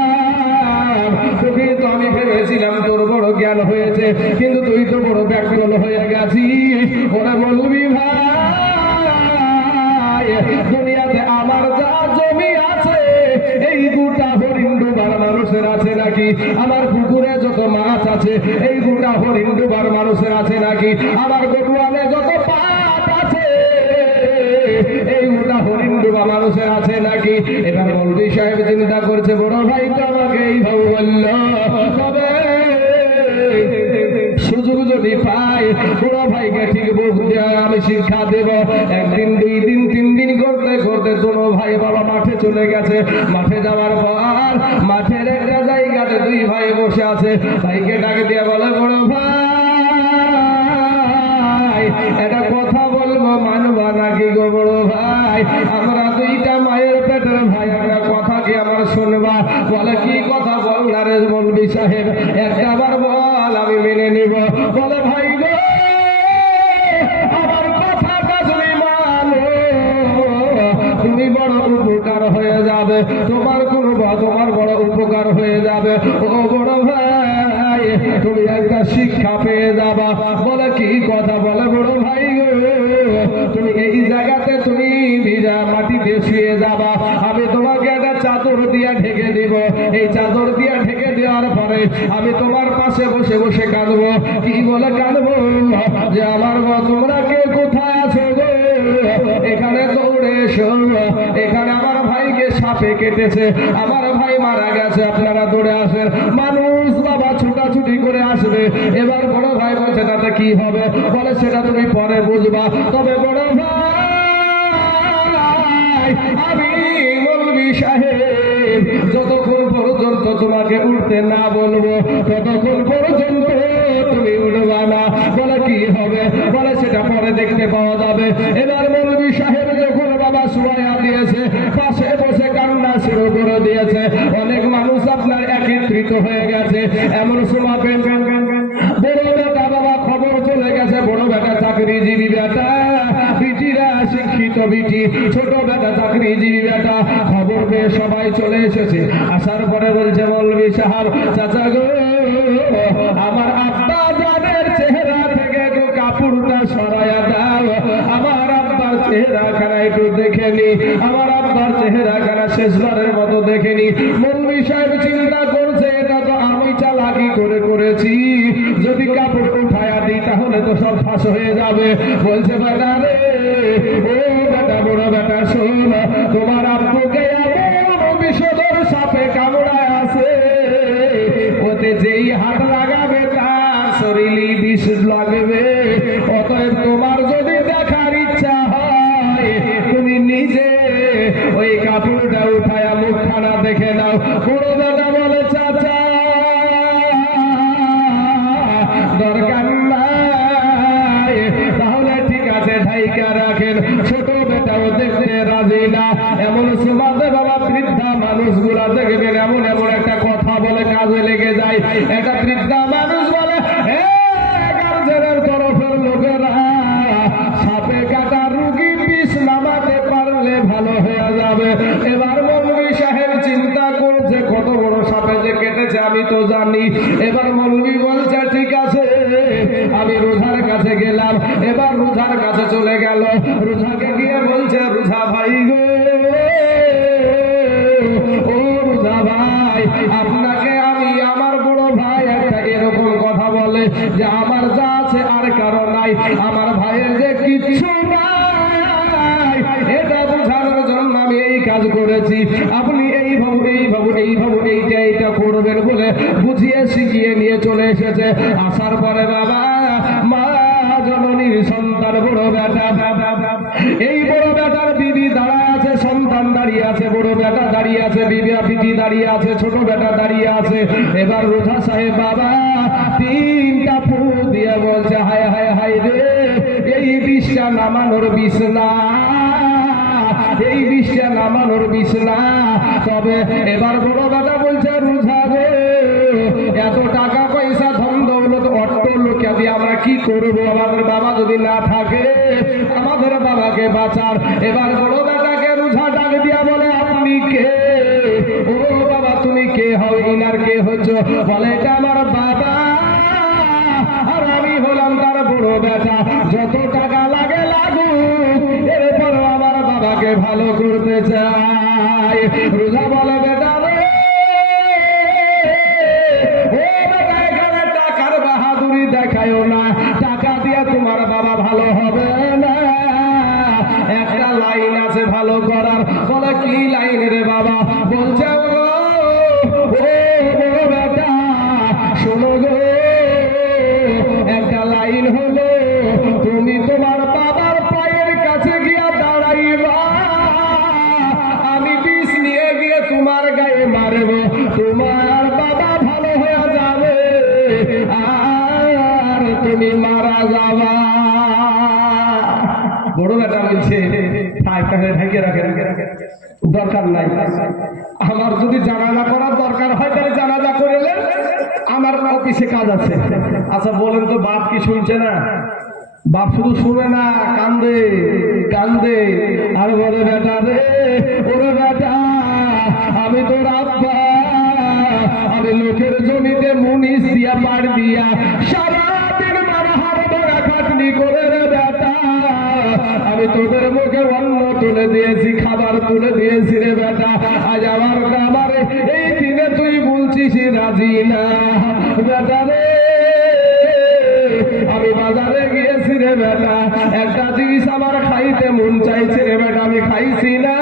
তোকে তো আমি ভেবেছিলাম তোর বড় জ্ঞান হয়েছে, কিন্তু তুই তো বড় ব্যাকুল হয়ে গেছিস। ওরা মৌলভী ভাই, দুনিয়াতে আমার যা জমি আছে এই গোটা হরিণ ডুবার মানুষের আছে নাকি? আমার পুকুরে যত মাছ আছে এই গোটা হরিণ ডুবার মানুষের আছে নাকি? আমার গরুয়ালে যত পাট আছে এই গোটা হরিণ ডুবা মানুষের আছে নাকি? এবার মৌলভী সাহেব চিন্তা করছে, বড় ভাই তো আমাকে এইভাবে বলল, তবে সুযোগ যদি পাই বড় ভাইকে ঠিক বুঝতে আমি শিক্ষা দেব। একদিন, দুই দিন, তিন দিন করতে করতে দুনো ভাই বাবা মাঠে চলে গেছে। মাঠে যাওয়ার পর মাঠের একটা জায়গাতে দুই ভাই বসে আছে। ভাইকে ডাকে দিয়ে বলে, বড় ভাই, একটা কথা বলবো, মানবা নাকি গো? বড় ভাই, আমরা দুইটা মায়ের পেটের ভাই, একটা কথা কি আমার শুনবা? বলে, কি কথা বল না রে মৌলভী সাহেব, একবার বল, আমি মেনে নিব। বলে, ভাই গো, আমার কথাটা যদি মানো তুমি বড় উপকার হয়ে যাবে, তোমার বড় উপকার হয়ে যাবে। ও বড় ভাই, তুমি একটা শিক্ষা পেয়ে যাবা। বলে, কি কথা? বলে, বড় ভাই গো, তুমি এই জায়গাতে তুমি ভিজা মাটিতে শুয়ে যাবা, আমি তোমাকে একটা চাদর দিয়ে ঢেকে দিব। এই চাদর দিয়ে ঢেকে দেওয়ার পরে আমি তোমার পাশে বসে বসে কাঁদবো। কি বলে কাঁদবো? যে আমার তোমরা কে কোথায় আছো গো, এখানে দৌড়ে এসো, এখানে আমার ভাইকে সাপে কেটেছে, আমার ভাই মারা গেছে, আপনারা দৌড়ে আসেন। মানুষ বাবা ছুটাছুটি করে আসবে। এবার বড় ভাই বলছে, তাতে কি হবে? বলে, সেটা তুমি পরে বুঝবা। তবে বড় ভাই, আমি মৌলভী সাহেব যতক্ষণ পর্যন্ত তোমাকে উঠতে না বলবো ততক্ষণ পর্যন্ত তুমি উঠবা না। বলে, কি হবে? বলে, সেটা পরে দেখতে পাওয়া যাবে। এবার মৌলভী সাহেব যখন বাবা শুয়াইয়া দিয়েছে, পাশে বসে কান্না শুরু করে দিয়েছে। অনেক মানুষ আপনার একত্রিত হয়ে গেছে। এমন সময় বড় বেটা বাবা খবর চলে গেছে, বড় বেটা চাকরিজীবী বেটা, বিটিরা শিক্ষিত বিটি, ছোট বেটা চাকরিজীবী বেটা, খবর পেয়ে সবাই চলে এসেছে। আসার পরে বলছে, মৌলভী সাহেব, চাচা গো, আমার আব্বা জানের চেহারা থেকে কাপড়টা সরাইয়া দাও, আমার আব্বার চেহারা খানা একটু দেখে নি, আমার আব্বার চেহারা খানা শেষবারের মতো দেখে নি। মৌলভী সাহেব চিন্তা করছে এটা তো আমি চালাকি করে করেছি, যদি কাপড় উঠায়া দিই তাহলে তো সব ফাঁস হয়ে যাবে। বলছে বেটা রে, ও বেটা, বড় বেটা, শোন, তোমার আব্বুকে বিষধর সাপে কামড়ায় আছে, ওতে যেই হাত লাগাবে তার শরীরে বিষ লাগবে। অতএব তোমার যদি দেখার ইচ্ছা হয় তুমি নিজে ওই কাপড়টা উঠায়া মুখখানা দেখে নাও। বড় বেটা বলে চাচা দরকার নাই, তাহলে ঠিক আছে ঢাইকা রাখেন। ছোট বেটাও দেখতে রাজি না। এমন সমাজে বাবা বৃদ্ধা মানুষগুলা দেখবেন এমন এমন একটা কথা বলে কাজে লেগে যায়। একটা বৃদ্ধা মানুষ বলে, গার্জেনের তরফের লোকেরা সাপে কাটা রুগী বিষ নামাতে পারলে ভালো হয়ে যাবে। এবার মৌলভী সাহেব চিন্তা করছে কত বড় সাপে যে কেটেছে আমি তো জানি। এবার মৌলভী বলছে ঠিক আছে, আমি রোজার কাছে গেলাম। এবার রোজার কাছে চলে গেল, রোজাকে গিয়ে বলছে, রোজা ভাই গো, ও রোজা ভাই, আপনাকে আমি, আমার বড় ভাই একটা এরকম কথা বলে যে আমার যা আছে আর কারো নাই, আমার ভাইয়ের যে কিছু নাই, এটা বোঝানোর জন্য আমি এই কাজ করেছি। আপনি এইটা করবেন বলে বুঝিয়ে শিখিয়ে নিয়ে চলে এসেছে। আসার পরে বাবা, মা জননীর সন্তান বড় বেটা, এই বড় বেটার বিবি দাঁড়ায় আছে, সন্তান দাঁড়িয়ে আছে, বড় বেটা দাঁড়িয়ে আছে, বিবি দাঁড়িয়ে আছে, ছোট বেটা দাঁড়িয়ে আছে। এবার রোজা সাহেব বাবা তিনটা ফু দিয়ে বলছে, হায় হায় হায় রে, এই বিষটা নামানোর বিষ না, এই বিষটা নামানোর বিষ না। তবে এবার বড় বেটা বলছে, রোজা রে, এত টাকা পয়সা ধন দৌলত অট্ট লোকে দিয়ে আমরা কি করবো? আমাদের বাবা যদি না থাকে, আমাদের বাবাকে বাঁচার। এবার বড় বেটাকে রোজা ডাক দিয়া বলে, আপনি কে? ও বাবা তুমি কে হও? ইনার কে হচ্ছ? বলে এটা আমার বাবা, আর আমি হলাম তার বড় বেটা। যত টাকা লাগে লাগুক, এরপর আমার বাবাকে ভালো করতে চাই। রোজা বলে, বেটা রে, টাকার বাহাদুরি দেখায় না, টাকা দিয়ে তোমার বাবা ভালো হবে না। একটা লাইন আছে ভালো করার। বলে কি লাইন রে বাবা? বলছে, ও বড় বেটা শোনো গো, একটা লাইন হলো, তুমি তোমার বাবার পায়ের কাছে গিয়া দাঁড়াইবা, আমি বিষ নিয়ে গিয়ে তোমার গায়ে মারব, তোমার বাবা ভালো হয়ে যাবে আর তুমি মারা যাবা। বড় বেটা বলছে, ঢেকে রাখে, দরকার নাই, আমার যদি জানাজা করার দরকার হয় তাহলে জানাজা করলেন, আমার অফিসে কাজ আছে। আচ্ছা বলেন তো, বাপ কি শুনছে না? বাপ শুধু শুনে না, কান্দে কান্দে আর বলে, বেটা রে, ওরে বেটা, আমি তোর আব্বা, আমি লোকের জমিতে মুনিশ দিয়া পাড় দিয়া সারাদিন মারা হাড় ধরা খাটনি করে রে বেটা, আমি তোদের মুখে অন্ন তুলে দিয়েছি, খাবার তুলে দিয়েছি রে বেটা। আজ আমার এই দিনে তুই বলছিস রাজি না? বেটা রে, আমি বাজারে গিয়েছি রে বেটা, একটা জিনিস আমার খাইতে মন চাইছে রে বেটা, আমি খাইছি না,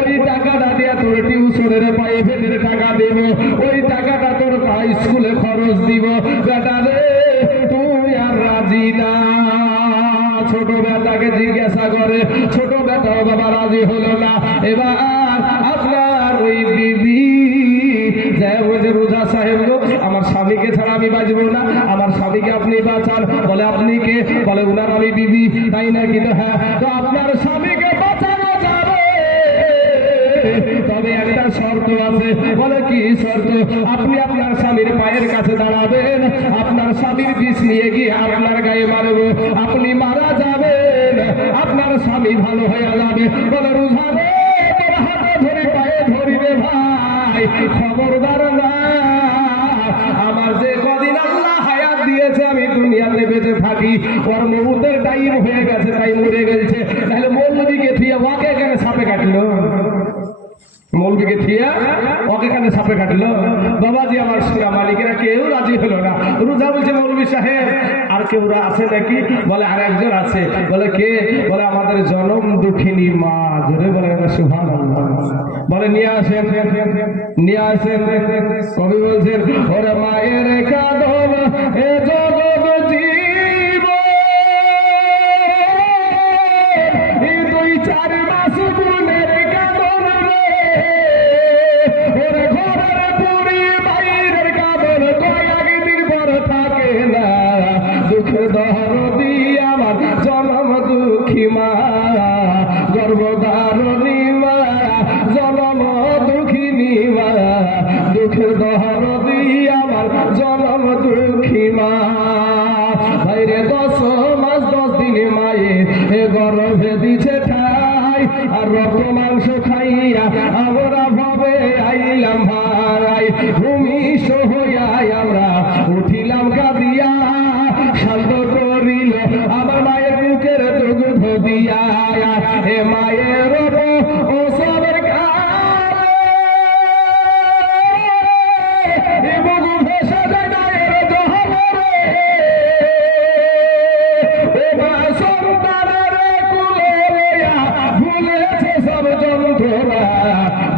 ওই টাকাটা দিয়ে তোর টিউশনের প্রাইভেটের টাকা দেব, ওই টাকাটা তোর স্কুলে খরচ দিব। বেটা রে, তুই আর রাজি না? ছোট বেটাকে জিজ্ঞাসা করে, ছোট বেটাও বাবা রাজি হলো না। এবার আপনার ওই বিবি যাই বলছে, রোজা সাহেব গো, আমার স্বামীকে ছাড়া আমি বাঁচবো না, আমার স্বামীকে আপনি বাঁচান। বলে আপনি কে? বলে উনার আমি বিবি। তাই নাকি? তো হ্যাঁ, তো আপনার স্বামীকে বাঁচানো যাবে, তবে একটা শর্ত আছে। বলে কি শর্ত? আপনি আপনার স্বামীর পায়ের কাছে দাঁড়াবেন, আপনার স্বামীর বিষ নিয়ে গিয়ে আপনার গায়ে মারবো, আপনি মারা যাবেন, আপনার স্বামী ভালো হয়ে যাবে। বলে রোজা রে, তোর হাতে ধরে পায়ে ধরি রে ভাই, খবরদার না, আমার যে কদিন আল্লাহ হায়াত দিয়েছে আমি দুনিয়াতে বেঁচে থাকি, ওর মৌতের টাইম হয়ে গেছে, তাই মরে গেছে, তাহলে মৌলবীকে থিয়া ওকে এখানে সাপে কাটলো। বাবাজি আমার সোনা মালিকেরা কেউ রাজি হলো না। রোজা বলছে মৌলবী সাহেব আর কেউ আছে নাকি? বলে আর একজন আছে। বলে কে? বলে আমাদের জনম দুঃখিনী মা। ধরে বলে সুবহানাল্লাহ। বলে নিয়ে আসেন, নিয়ে আসেন। কবি বলছেন ওরে মায়ের কাঁদন এ জগৎ জীব, এই 2-4 মাস গুণের কাঁদন রে, ওরে ঘরের পুরি বাইরের কাঁদন কয়েকদিন পর থাকে না। দুঃখ দরদি আমার জনম দুঃখী মা, গর্ভধারণী মা, জনম দুঃখিনী মা, দুঃখের দরদি আমার জনম দুঃখী মা। বাইরে 10 মাস 10 দিন মায়ে এ গর্ভে দিছে ঠাই, আর রক্ত মাংস খাইয়া আমরা ভাবে আইলাম ভাই। ভূমিষ্ঠ হইয়া আমরা উঠিলাম কাঁদিয়া, শান্ত করিল আমার মায়ের বুকের দুগ্ধ দিয়া। এ মায়ের ও সবের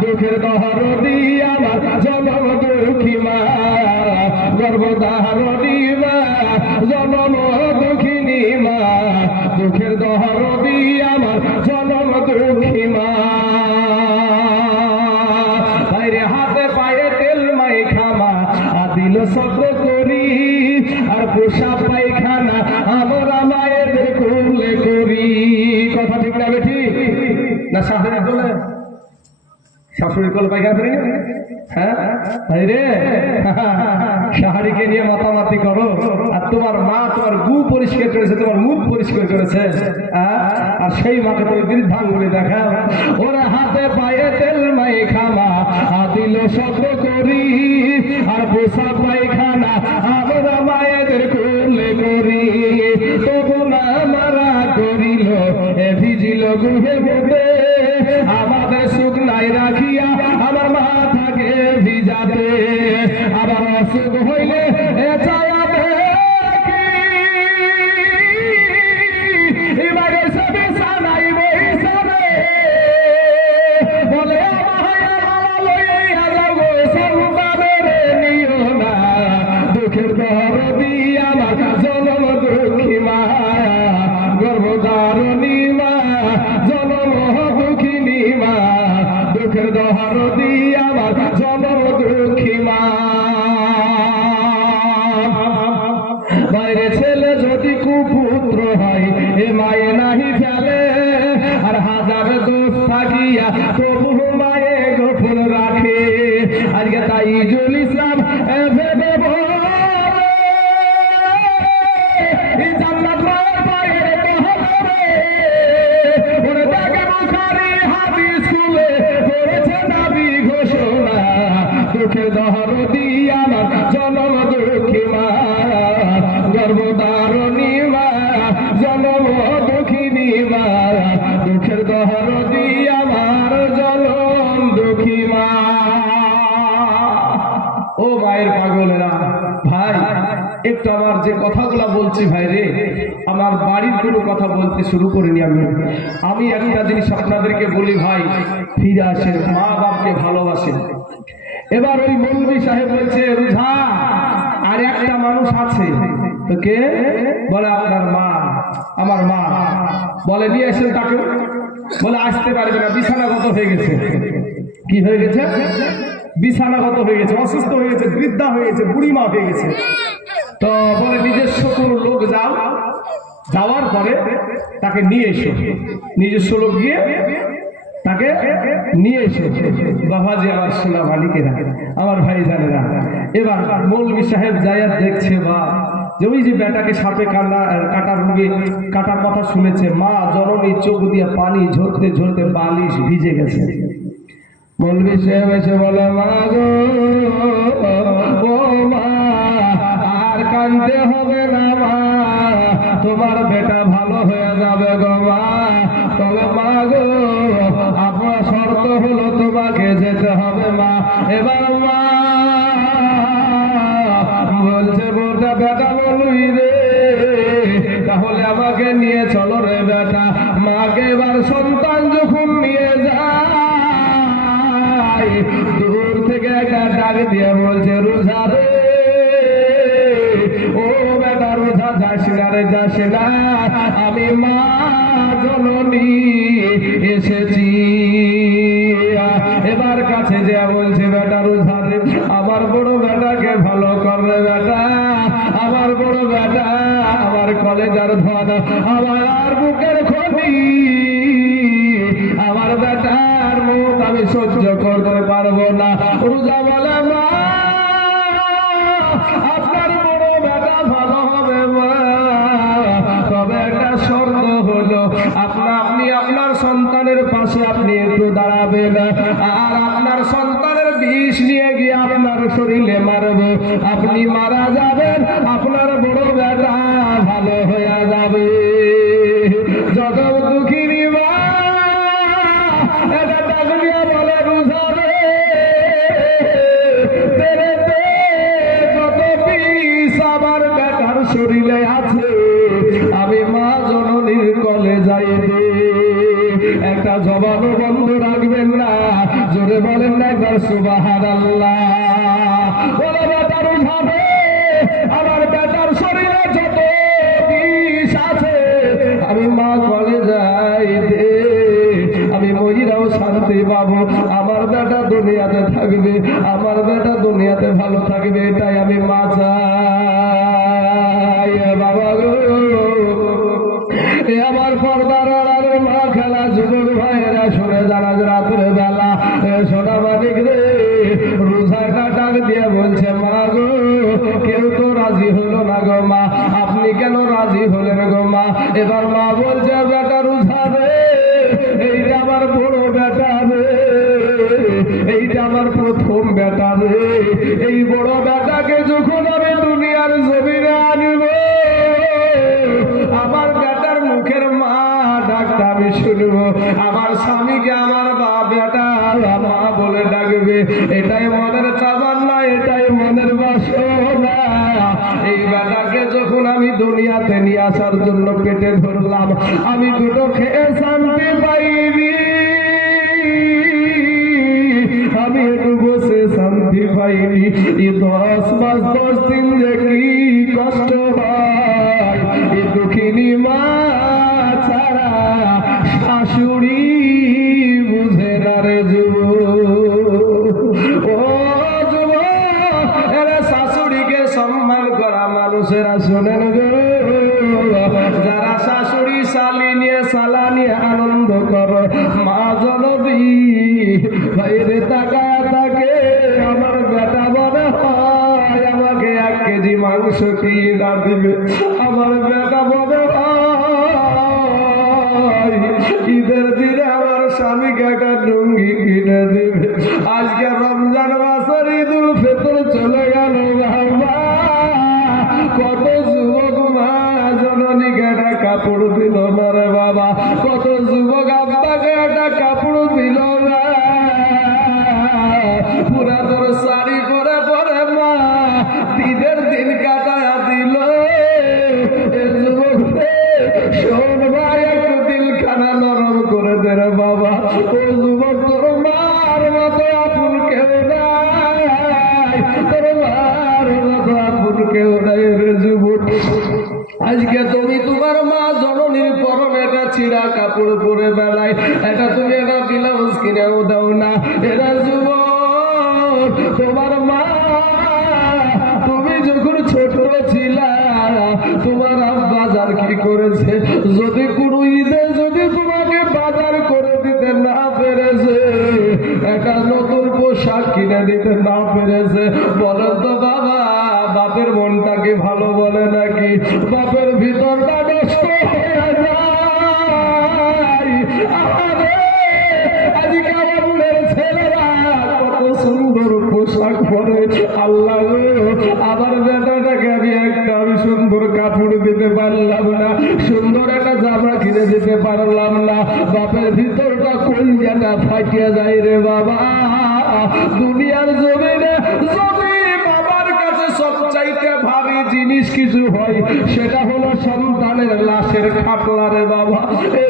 দুঃখের দরদি আমার জনম দুঃখী মা, গর্ভধারণী মা, জনম দুঃখিনী মা, দুঃখের দরদি আমার জনম দুঃখী মা। বাইরে হাতে পায়ে তেল মাইখা মা দিল শব্দ করি, আর পোষা পায়খানা আমরা মায়েদের কোলে করি। কথা ঠিক না বেঠিক না? শাশুড়ি কোলে, শাশুড়ি কোলে পায়খানা করি। হ্যাঁ রে, শাহারিকে নিয়ে মাতামাতি করো, আর তোমার মা তোমার গু পরিষ্কার করেছে, তোমার মুখ পরিষ্কার করেছে, আর সেই মাকে তুমি বৃদ্ধাঙ্গুলি দেখা। ওরা হাতে পায়ে তেল মাইখা মা দিল শব্দ করি, আর পোষা পায়খানা আমরা মায়েদের কোলে করি। তবু না মারা করিল এ ভিজিল গুহে বোধে, আমাদের সুখ নাই রাখিয়া আমার মা থাকে ভিজাতে। আবার অসুখ হইলে এ ছায়া দেখি, এবারে সবে সানাই বইসাবে, বলে লইয়া যাও গো সন্তানের নিও না। দুঃখের দরদি আমার জনম দুঃখী মা, গর্ভধারণী মা, জনম দুঃখিনী মা, দুঃখের দরদি আমার জনম দুঃখী মা। বাইরে ছেলে যদি কুপুত্র হয় এ মায়ে নাহি ফেলে, আর হাজার দোষ থাকিয়া তবু মায়ে গোপন রাখে। আজকে তাইজুল ইসলাম ভেবে জান্নাত মায়ের পায়ের তহলে, ওরে দেখে বুখারী হাদিস খুলে করেছে নবী ঘোষণা। দুঃখের দরদি আমার জনম দুঃখী মা, গর্ভধারণী মা, জনম দুঃখিনী মা, দুঃখের দরদি আমার জনম দুঃখী মা। ও মায়ের পাগলেরা ভাই, একটু আমার যে কথাগুলা বলছি ভাই রে, আমার বাড়ির কোনো কথা বলতে শুরু করিনি আমি একটা জিনিস আপনাদেরকে বলি ভাই, ফিরে আসেন, মা বাপকে ভালোবাসেন। এবার ওই মৌলবী সাহেব বলছে রোজা আর একটা মানুষ আছে, তো কে? বলে আপনার মা, আমার মা। বলে নিয়ে এসেন তাকে। বলে আসতে পারবে না, বিছানাগত হয়ে গেছে। কি হয়ে গেছে? বিছানাগত হয়ে গেছে, অসুস্থ হয়ে গেছে, বৃদ্ধা হয়ে গেছে, বুড়িমা হয়ে গেছে। তো বলে নিজস্ব কোনো লোক যাও, যাওয়ার পরে তাকে নিয়ে এসো, নিজস্ব লোক গিয়ে তাকে নিয়ে এসে। বাবাজি আমার সোনা মালিকেরা, আমার ভাই জানেরা, এবার মৌলবী সাহেব যাইয়া দেখছে বা যে ওই যে বেটাকে সাপে কাটার রোগে কাটার কথা শুনেছে, মা জননী চোখ দিয়া পানি ঝরতে ঝরতে বালিশ ভিজে গেছে। মৌলবী সাহেব এসে বলে মা গো, ও মা আর কাঁদতে হবে না মা, তোমার বেটা ভালো হয়ে যাবে গো মা। তবে মা গো, আপনার শর্ত হলো তোমাকে যে যেতে হবে মা। এবার মা বলছে বোটা বেটা বলুই রে, তাহলে আমাকে নিয়ে চলো রে বেটা। মাকে এবার সন্তান যখন নিয়ে যায়, দূর থেকে একটা ডাক দিয়ে বলছে রোজা রে, ও বেটা রোজা যাস না রে, যাস না, আমি মা জননী এসেছি। এবার কাছে যে বলছে বেটা রোজা রে, আমার বড় বেটাকে ভালো করে বেটা, আমার বড় বেটা আমার কলেজার ধন, আমার বুকের খনি, আমার বেটার মুখ আমি সহ্য করতে পারবো না। রোজা বলে মা আপনার বড় বেটা ভালো হবে মা, তবে একটা শর্ত হলো আপনি আপনার সন্তানের পাশে আপনি একটু দাঁড়াবেন, আর আপনার সন্তানের বিষ নিয়ে গিয়ে আপনার শরীরে মারবো, আপনি মারা যাবেন, আপনার বড় বেটা ভালো হয়ে যাবে। যত দুঃখিনী মা এটা ডাকলিয়া বলে রোজা রে, যত বিষ আমার বেটার শরীরে আছে আমি মা জননীর কলে যাই দে। একটা জবাব বন্ধ রাখবেন না, জোরে বলেন না একবার সুবহানাল্লাহ। বলে বেটার উঠাবে, আমার বেটার শরীরে যত বিষ আছে আমি মা কলে যাই দে, আমি মহিলাও শান্তি পাবো, আমার বেটা দুনিয়াতে থাকবে, আমার বেটা দুনিয়াতে ভালো থাকবে, এটাই আমি মা চাই। বাবা গো আমার পর্দার আড়ালের মা খেলা যুবক ভাইয়েরা শুনে জানা রাতের বেলা সোনা মালিক রে, রোজাটা ডাক দিয়ে বলছে মা গো কেউ তো রাজি হলো না গো মা, আপনি কেন রাজি হলেন গো মা? এবার মা বলছে বেটা রোজা রে, এইটা আমার বড় বেটা রে, এইটা আমার প্রথম বেটা রে, এই বড় বেটাকে যখন আমি দুনিয়ার জমিনে আনব, আমার বেটার মুখের মা ডাকটা আমি শুনবো, আমার স্বামীকে আমার বেটা মা বলে ডাকবে, এটাই মনের তামান্না, এটাই মনের বাসনা। এই বেটাকে যখন আমি দুনিয়াতে নিয়ে আসার জন্য পেটে ধরলাম, আমি দুটো খেয়ে শান্তি পাইনি, আমি একটু বসে শান্তি পাইনি, 10 মাস 10 দিন যে কি কষ্ট হয়, এই দুঃখিনী মা ছাড়া শাশুড়ি বুঝে না রে যুবক। ও যুবক, এরা শাশুড়িকে সম্মান করা মানুষেরা শোনেন গো, যারা শাশুড়ি শালি নিয়ে শালা নিয়ে আনন্দ করো, মা জননী বাইরে তাকায় থাকে, আমার বেটা মনে হয় আমাকে 1 কেজি মাংস কিনা দিবে, আমার বেটা মনে হয় ঈদের দিনে আমার স্বামীকে একটা লুঙ্গি কিনে দেবে। আজকে রমজান মাসের ঈদুল ফিতর চলে গেল বাবা, কত যুবক মা জননীকে একটা কাপড় দিল না রে বাবা, কত যুবক আব্বাকে একটা কাপড় দিল না, পুরাতন শাড়ি পরে পরে মা ঈদের দিন কাটায়া দিল। যুবক শোন ভাই, একটু দিলখানা নরম করে দে রে বাবা, ও যুবক তোর মার মতো আপন কেউ নাই, তোর মার মতো আপন কেউ নাই রে যুবক। আজকে তুমি তোমার মা জননীর পরনে একটা ছিঁড়া কাপড় পরে বেলায় এটা তুমি একটা ব্লাউজ কিনেও দাও না, এরা যুবক তোমার মা তুমি যখন ছোট ছিলা তোমার বাজার কি করেছে, যদি কোনো ঈদে যদি তোমাকে বাজার করে দিতে না পেরেছে, একটা নতুন পোশাক কিনে দিতে না পেরেছে, বলেন তো বাবা বাপের মনটা কি ভালো বলে নাকি? বাপের ভিতরটা নষ্ট হয়ে যায়। আজকে আমাদের ছেলেরা কত সুন্দর পোশাক পরে, আল্লাহ আমার বেটাটাকে আমি সুন্দর কাপড় দিতে পারলাম না, সুন্দর একটা জামা কিনে দিতে পারলাম না, বাপের ভিতরটা কলিজাটা ফাটিয়ে যায় রে বাবা। দুনিয়ার জমিনে যদি বাবার কাছে সবচাইতে ভারী জিনিস কিছু হয় সেটা হলো সন্তানের লাশের খাটলা রে বাবা। এ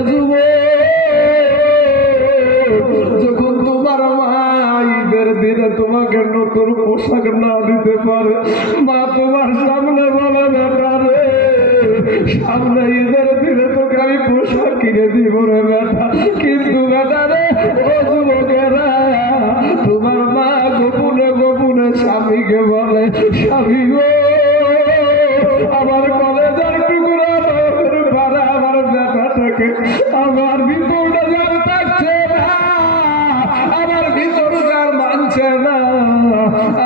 যখন তোমার মা ঈদের দিনে তোমাকে নতুন পোশাক না দিতে পারে, মা তোমার সামনে বলে বেটা রে সামনে ঈদের দিনে তোকে আমি পোশাক কিনে দিব রে বেটা, কিন্তু বেটা রে ও যুবকেরা তোমার মা গোপনে গোপনে স্বামীকে বলে স্বামী গো আমার কলেজের টুকরা পাড়া আমার বেটাটাকে আমার ভিতরটা যার থাকছে না, আমার ভিতর যার মানছে না,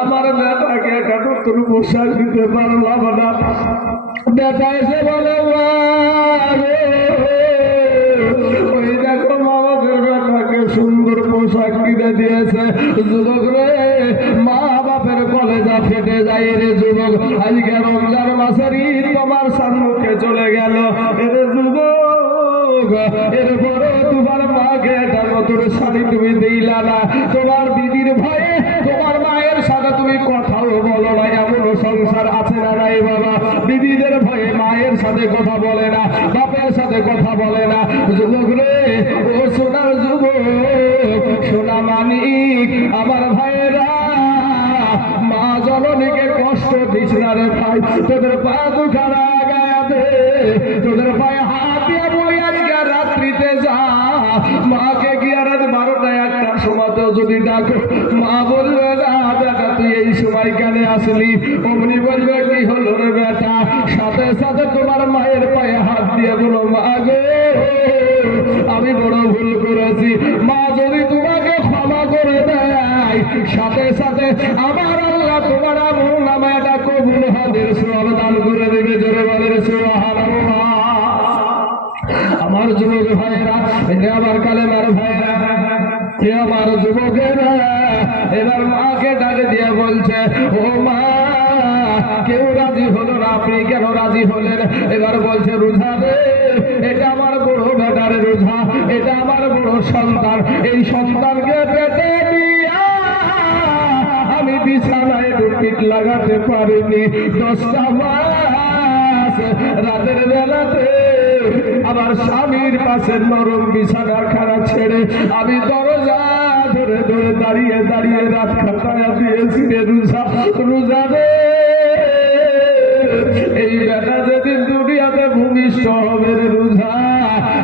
আমার বেটাকে একটা নতুন পোশাক দিতে পারলাম না। বেটা এসে বলে ওই দেখো আমাদের বেটাকে সুন্দর পোশাক কিনে দিয়েছে। যুবক রে মা বাপের কলেজা ফেটে যায় রে যুবক, আজকে রমজান মাসের ঈদ তোমার সম্মুখে চলে গেল রে যুবক, এরপরে তোমার মাকে একটা নতুন শাড়ি তুমি দিলা না, তোমার দিদির ভয়ে তোমার মায়ের সাথে তুমি কথাও বলো না, এমন সংসার আছে না নাই বাবা? দিদিদের ভয়ে মায়ের সাথে কথা বলে না, বাপের সাথে কথা বলে না। যুবক রে ও সোনার যুবক সোনা মানিক আমার ভাইয়েরা, মা জননীকে কষ্ট দিস না রে ভাই, তোদের পা দুখানা গায়াবে তোদের পায়ে হাত দিয়ে বলি আজকে রাত্রিতে যা, মাকে গিয়ে রাত 12টা 1টার সময়তেও যদি ডাকো মা বলবে না বেটা তুই এই সময় কেন আসলি, অমনি বলবে কি হলো রে বেটা, সাথে সাথে তোমার মায়ের পায়ে হাত দিয়ে বলো মা গো আমি বড় ভুল করেছি, মা যদি তোমাকে ক্ষমা করে দেয় সাথে সাথে আমার আল্লাহ তোমার আমল নামায় এটা কবুল হাজির সওয়াব দান করে দেবে। জোরে বলে সুবহানাল্লাহ। আমার যুবক ভাইয়েরা, আমার কালেমার ভাইয়েরা, আমার যুবকেরা এবার মাকে ডাকে দিয়ে বলছে ও মা কেউ রাজি হলো না, আপনি কেন রাজি হলেন? এবার বলছে রোজা রে এটা আমার বড় বেটার রোজা, এটা আমার বড় সন্তান, এই সন্তানকে পেটে দিয়া আমি বিছানায় পিঠ লাগাতে পারিনি 10টা মাস, রাতের বেলাতে আমার স্বামীর পাশে নরম বিছানা খানা ছেড়ে আমি দরজা ধরে ধরে দাঁড়িয়ে দাঁড়িয়ে রাত কাটায়া দিয়েছি রে রোজা। রোজা রে এই বেটা যেদিন দুনিয়াতে ভূমিষ্ঠ হবে রে রোজা,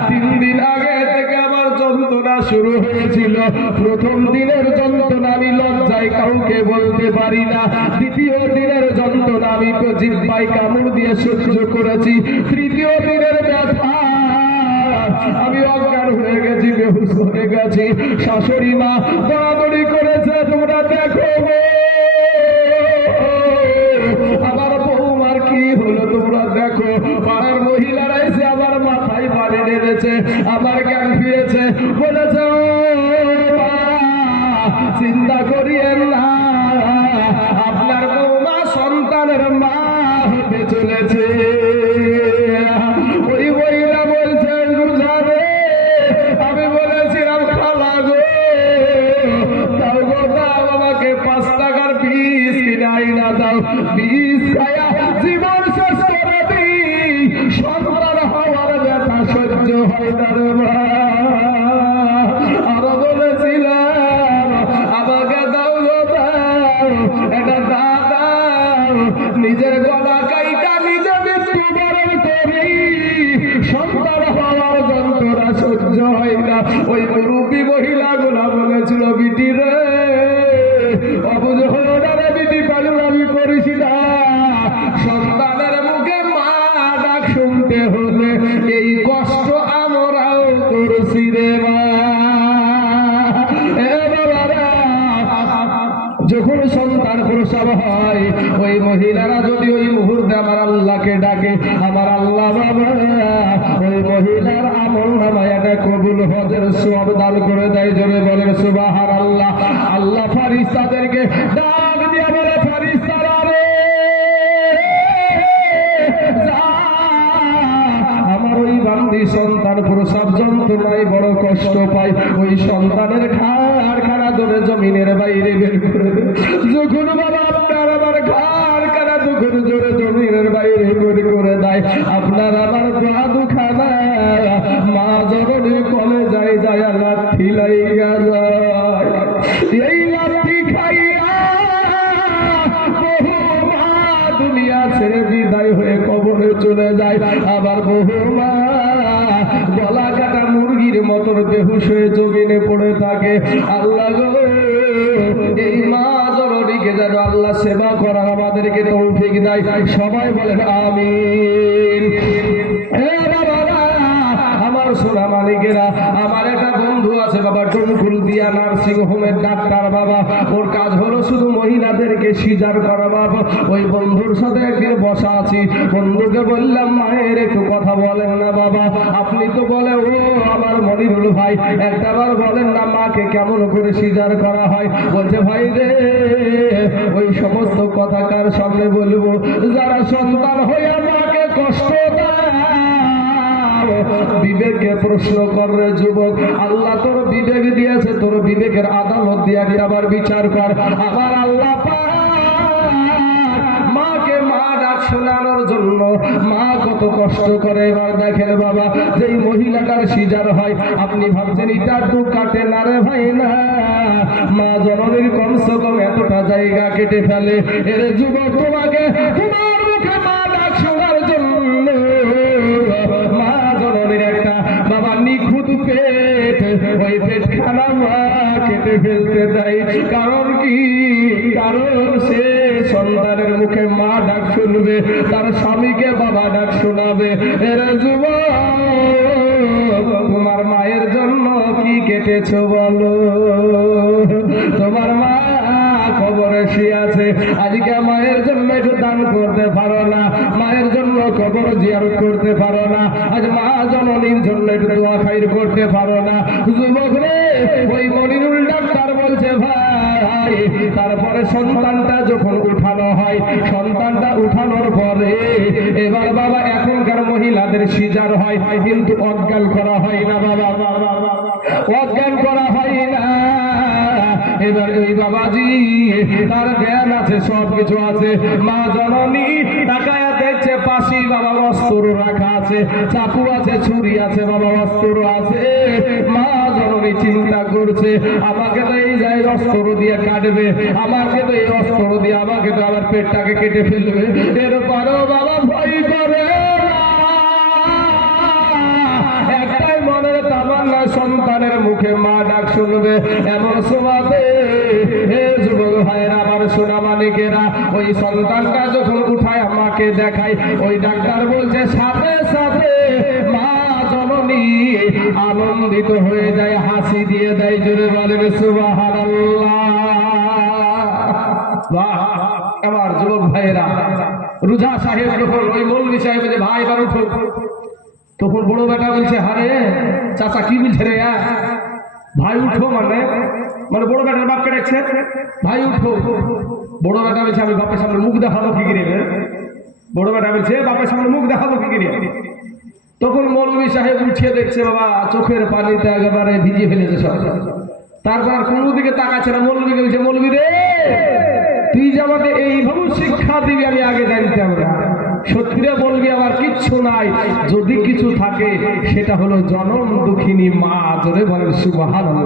3 দিন আগে থেকে আমার যন্ত্রণা শুরু হয়েছিল। প্রথম দিনের যন্ত্রণা আমি লজ্জায় কাউকে বলতে পারি না, দ্বিতীয় দিনের যন্ত্রণা আমি জিহ্বায় কামড় দিয়ে সহ্য করেছি, তৃতীয় দিনের ব্যথা আমি অজ্ঞান হয়ে গেছি, বেহুশ হয়ে গেছি। শাশুড়ি মা দৌড়াদৌড়ি করেছে, তোমরা দেখো আমার বৌমার কি হলো তোমরা দেখো। পাড়ার মহিলারা এসে আমার মাথায় পানি ঢেলেছে, আমার জ্ঞান ফিরেছে, বলেছে চিন্তা করিয়েন না আপনার বৌমা সন্তানের মা হতে চলেছে। ওই মহিলা বলছে রোজা রে আমি বলেছিলাম খালা গো তাও গো দাও আমাকে 5 টাকার পিস কিনাই না দাও, পিস খায়া জীবন শেষ করে দিই, সন্তান হওয়ার ব্যথা সহ্য হয় না রে মা। আরো বলেছিলাম আমাকে দাও গো দাও এটা দাও, নিজের গলা কাইটা নিজে মৃত্যুবরণ করি, সন্তান হওয়ার যন্ত্রণা সহ্য হয় না। ওই মুরব্বী মহিলাগুলা বলেছিল বিটি রে অবুঝ হলো না রে বিটি, পাগলামি করিস না, সন্তানের মুখে মা ডাক শুনতে হলে এই কষ্ট আমরাও করছি রে মা। যখন সন্তান প্রসব হয় ওই মহিলারা যদি ওই মুহূর্তে আমার আল্লাহকে ডাকে, আমার আল্লাহ বাবা ওই মহিলার আমল নামায় একটা কবুল হজের সওয়াব দান করে দেয়। জোরে বলেন সুবহানাল্লাহ। আল্লাহ ফারিস্তাদেরকে ডাক দিয়ে বলে ফারিস্তারা রে আমার ওই বান্দি সন্তান প্রসব যন্ত্রণায় বড় কষ্ট পায়, ওই সন্তানের খাড় খাড়া ধরে জমিনের বাইরে বের করে দেয়। যখন বাবা আপনার আমার ঘাড় কাটা যখন জোরে জমিনের বাইরে বের করে দেয়, আপনার আমার পা দুখানা মা জননীর কলে যায় যায় লাঠি লাইগা যায়। এই লাঠি খাইয়া বহু মা দুনিয়া ছেড়ে বিদায় হয়ে কবরে চলে যায়। আবার বহু মা গলা কাটা মুরগির মতন বেহুশ হয়ে জমিনে পড়ে থাকে। আল্লাহ গো, এই মা জননীকে যেন আল্লাহ সেবা করার আমাদেরকে তৌফিক দেয়। সবাই বলেন আমিন। আমার সোনা মালিকেরা, আমার একটা বন্ধু আছে বাবা, টুমকুল দিয়া নার্সিং হোমের ডাক্তার বাবা। ওর কাজ হলো শুধু মহিলাদেরকে সিজার করা বাবা। ওই বন্ধুর সাথে একদিন বসা আছি, বন্ধুকে বললাম মায়ের একটু কথা বলেন না বাবা। আপনি তো বলে ও আমার মনিরুল ভাই, একটাবার বলেন না মাকে কেমন করে সিজার করা হয়। বলছে ভাই রে, ওই সমস্ত কথা কার সামনে বলবো? যারা সন্তান হইয়া মাকে কষ্ট দেয়, বিবেককে প্রশ্ন করে যুবক। আল্লাহ তোর বিবেক দিয়েছে, তোর বিবেকের আদালত দিয়ে আবার বিচার কর। আবার আল্লাহ মাকে মা ডাক শোনানোর জন্য মা কত কষ্ট করে। এবার দেখেন বাবা, যেই মহিলাটার সিজার হয়, আপনি ভাবছেন এটা তো কাটে না রে ভাই, না, মা জননীর কমসে কম এতটা জায়গা কেটে ফেলে। এর যুবক, তোমাকে তোমার মুখে মা ডাক শোনার জন্য মা জননীর একটা বাবা নিখুঁত পেট, ওই পেট খানা মা কেটে ফেলতে দেয়। কারণ কি? কারণ সে সন্তানের মুখে মা ডাক শুনবে, তার স্বামীকে বাবা ডাক শোনাবে। এর যুবক, তোমার মায়ের জন্য কি কেটেছ বলো? তোমার মা কবরে শুয়ে আছে, আজকে মায়ের জন্য একটু দান করতে পারো না, মায়ের জন্য কবর জিয়ারত করতে পারো না, আজ মা জননীর জন্য একটু দোয়া খাইর করতে পারো না। যুবক রে, ওই মনিরুল ডাক্তার বলছে ভাই, তারপরে সন্তানটা যখন উঠানো হয়, সন্তানটা উঠানোর পরে এবার বাবা এখনকার মহিলাদের সিজার হয়, কিন্তু অজ্ঞান করা হয় না বাবা, অজ্ঞান করা হয় না। এবার ওই বাবাজি তার জ্ঞান আছে, সব কিছু আছে। মা জননী তাকায়া দেখছে পাশে বাবা অস্ত্র রাখা আছে, চাকু আছে, ছুরি আছে বাবা, অস্ত্র আছে। মা জননী চিন্তা করছে, আমাকে তো এই যায় অস্ত্র দিয়ে কাটবে, আমাকে তো এই অস্ত্র দিয়ে আমাকে তো আবার পেটটাকে কেটে ফেলবে। এরপরও বাবা ভয় করে একটাই মনের তামান্না, সন্তানের মুখে মা ডাক শুনবে। এমন সময়তে হে যুবক ভাইয়েরা, আমার সোনা মানিকেরা, ওই সন্তানটা যখন উঠায় আমাকে দেখায়, ওই ডাক্তার বলছে সাথে সাথে মা জননী আনন্দিত হয়ে যায়, হাসি দিয়ে দেয়। জোরে বলেন সুবহানাল্লাহ। বাহ! আমার যুবক ভাইয়েরা, রুজা সাহেব যখন ওই মৌলভী সাহেব যে ভাই এবার উঠো, তখন বড় বেটা বলছে, হারে চাচা কি বলছে রে? ভাই উঠো মানে মানে বড় বেটার বাপকে ডাকছে, ভাই উঠো। বড় বেটা বলছে, আমি বাপের সামনে মুখ দেখাবো কি করে? বড় বেটা বলছে, বাপের সামনে মুখ দেখাবো কি করে? তখন মৌলভী সাহেব উঠিয়ে দেখছে বাবা চোখের পানিতে একেবারে ভিজিয়ে ফেলেছে সব। তারপর কোনো দিকে তাকাচ্ছে না। মৌলভীকে বলছে, মৌলভী রে, তুই যে আমাকে এইভাবে শিক্ষা দিবি আমি আগে জানতাম না। সত্যিরে বলবি আমার কিচ্ছু নাই, যদি কিছু থাকে সেটা হলো জনম দুঃখিনী মা। জোরে বলেন সুবহানাল্লাহ।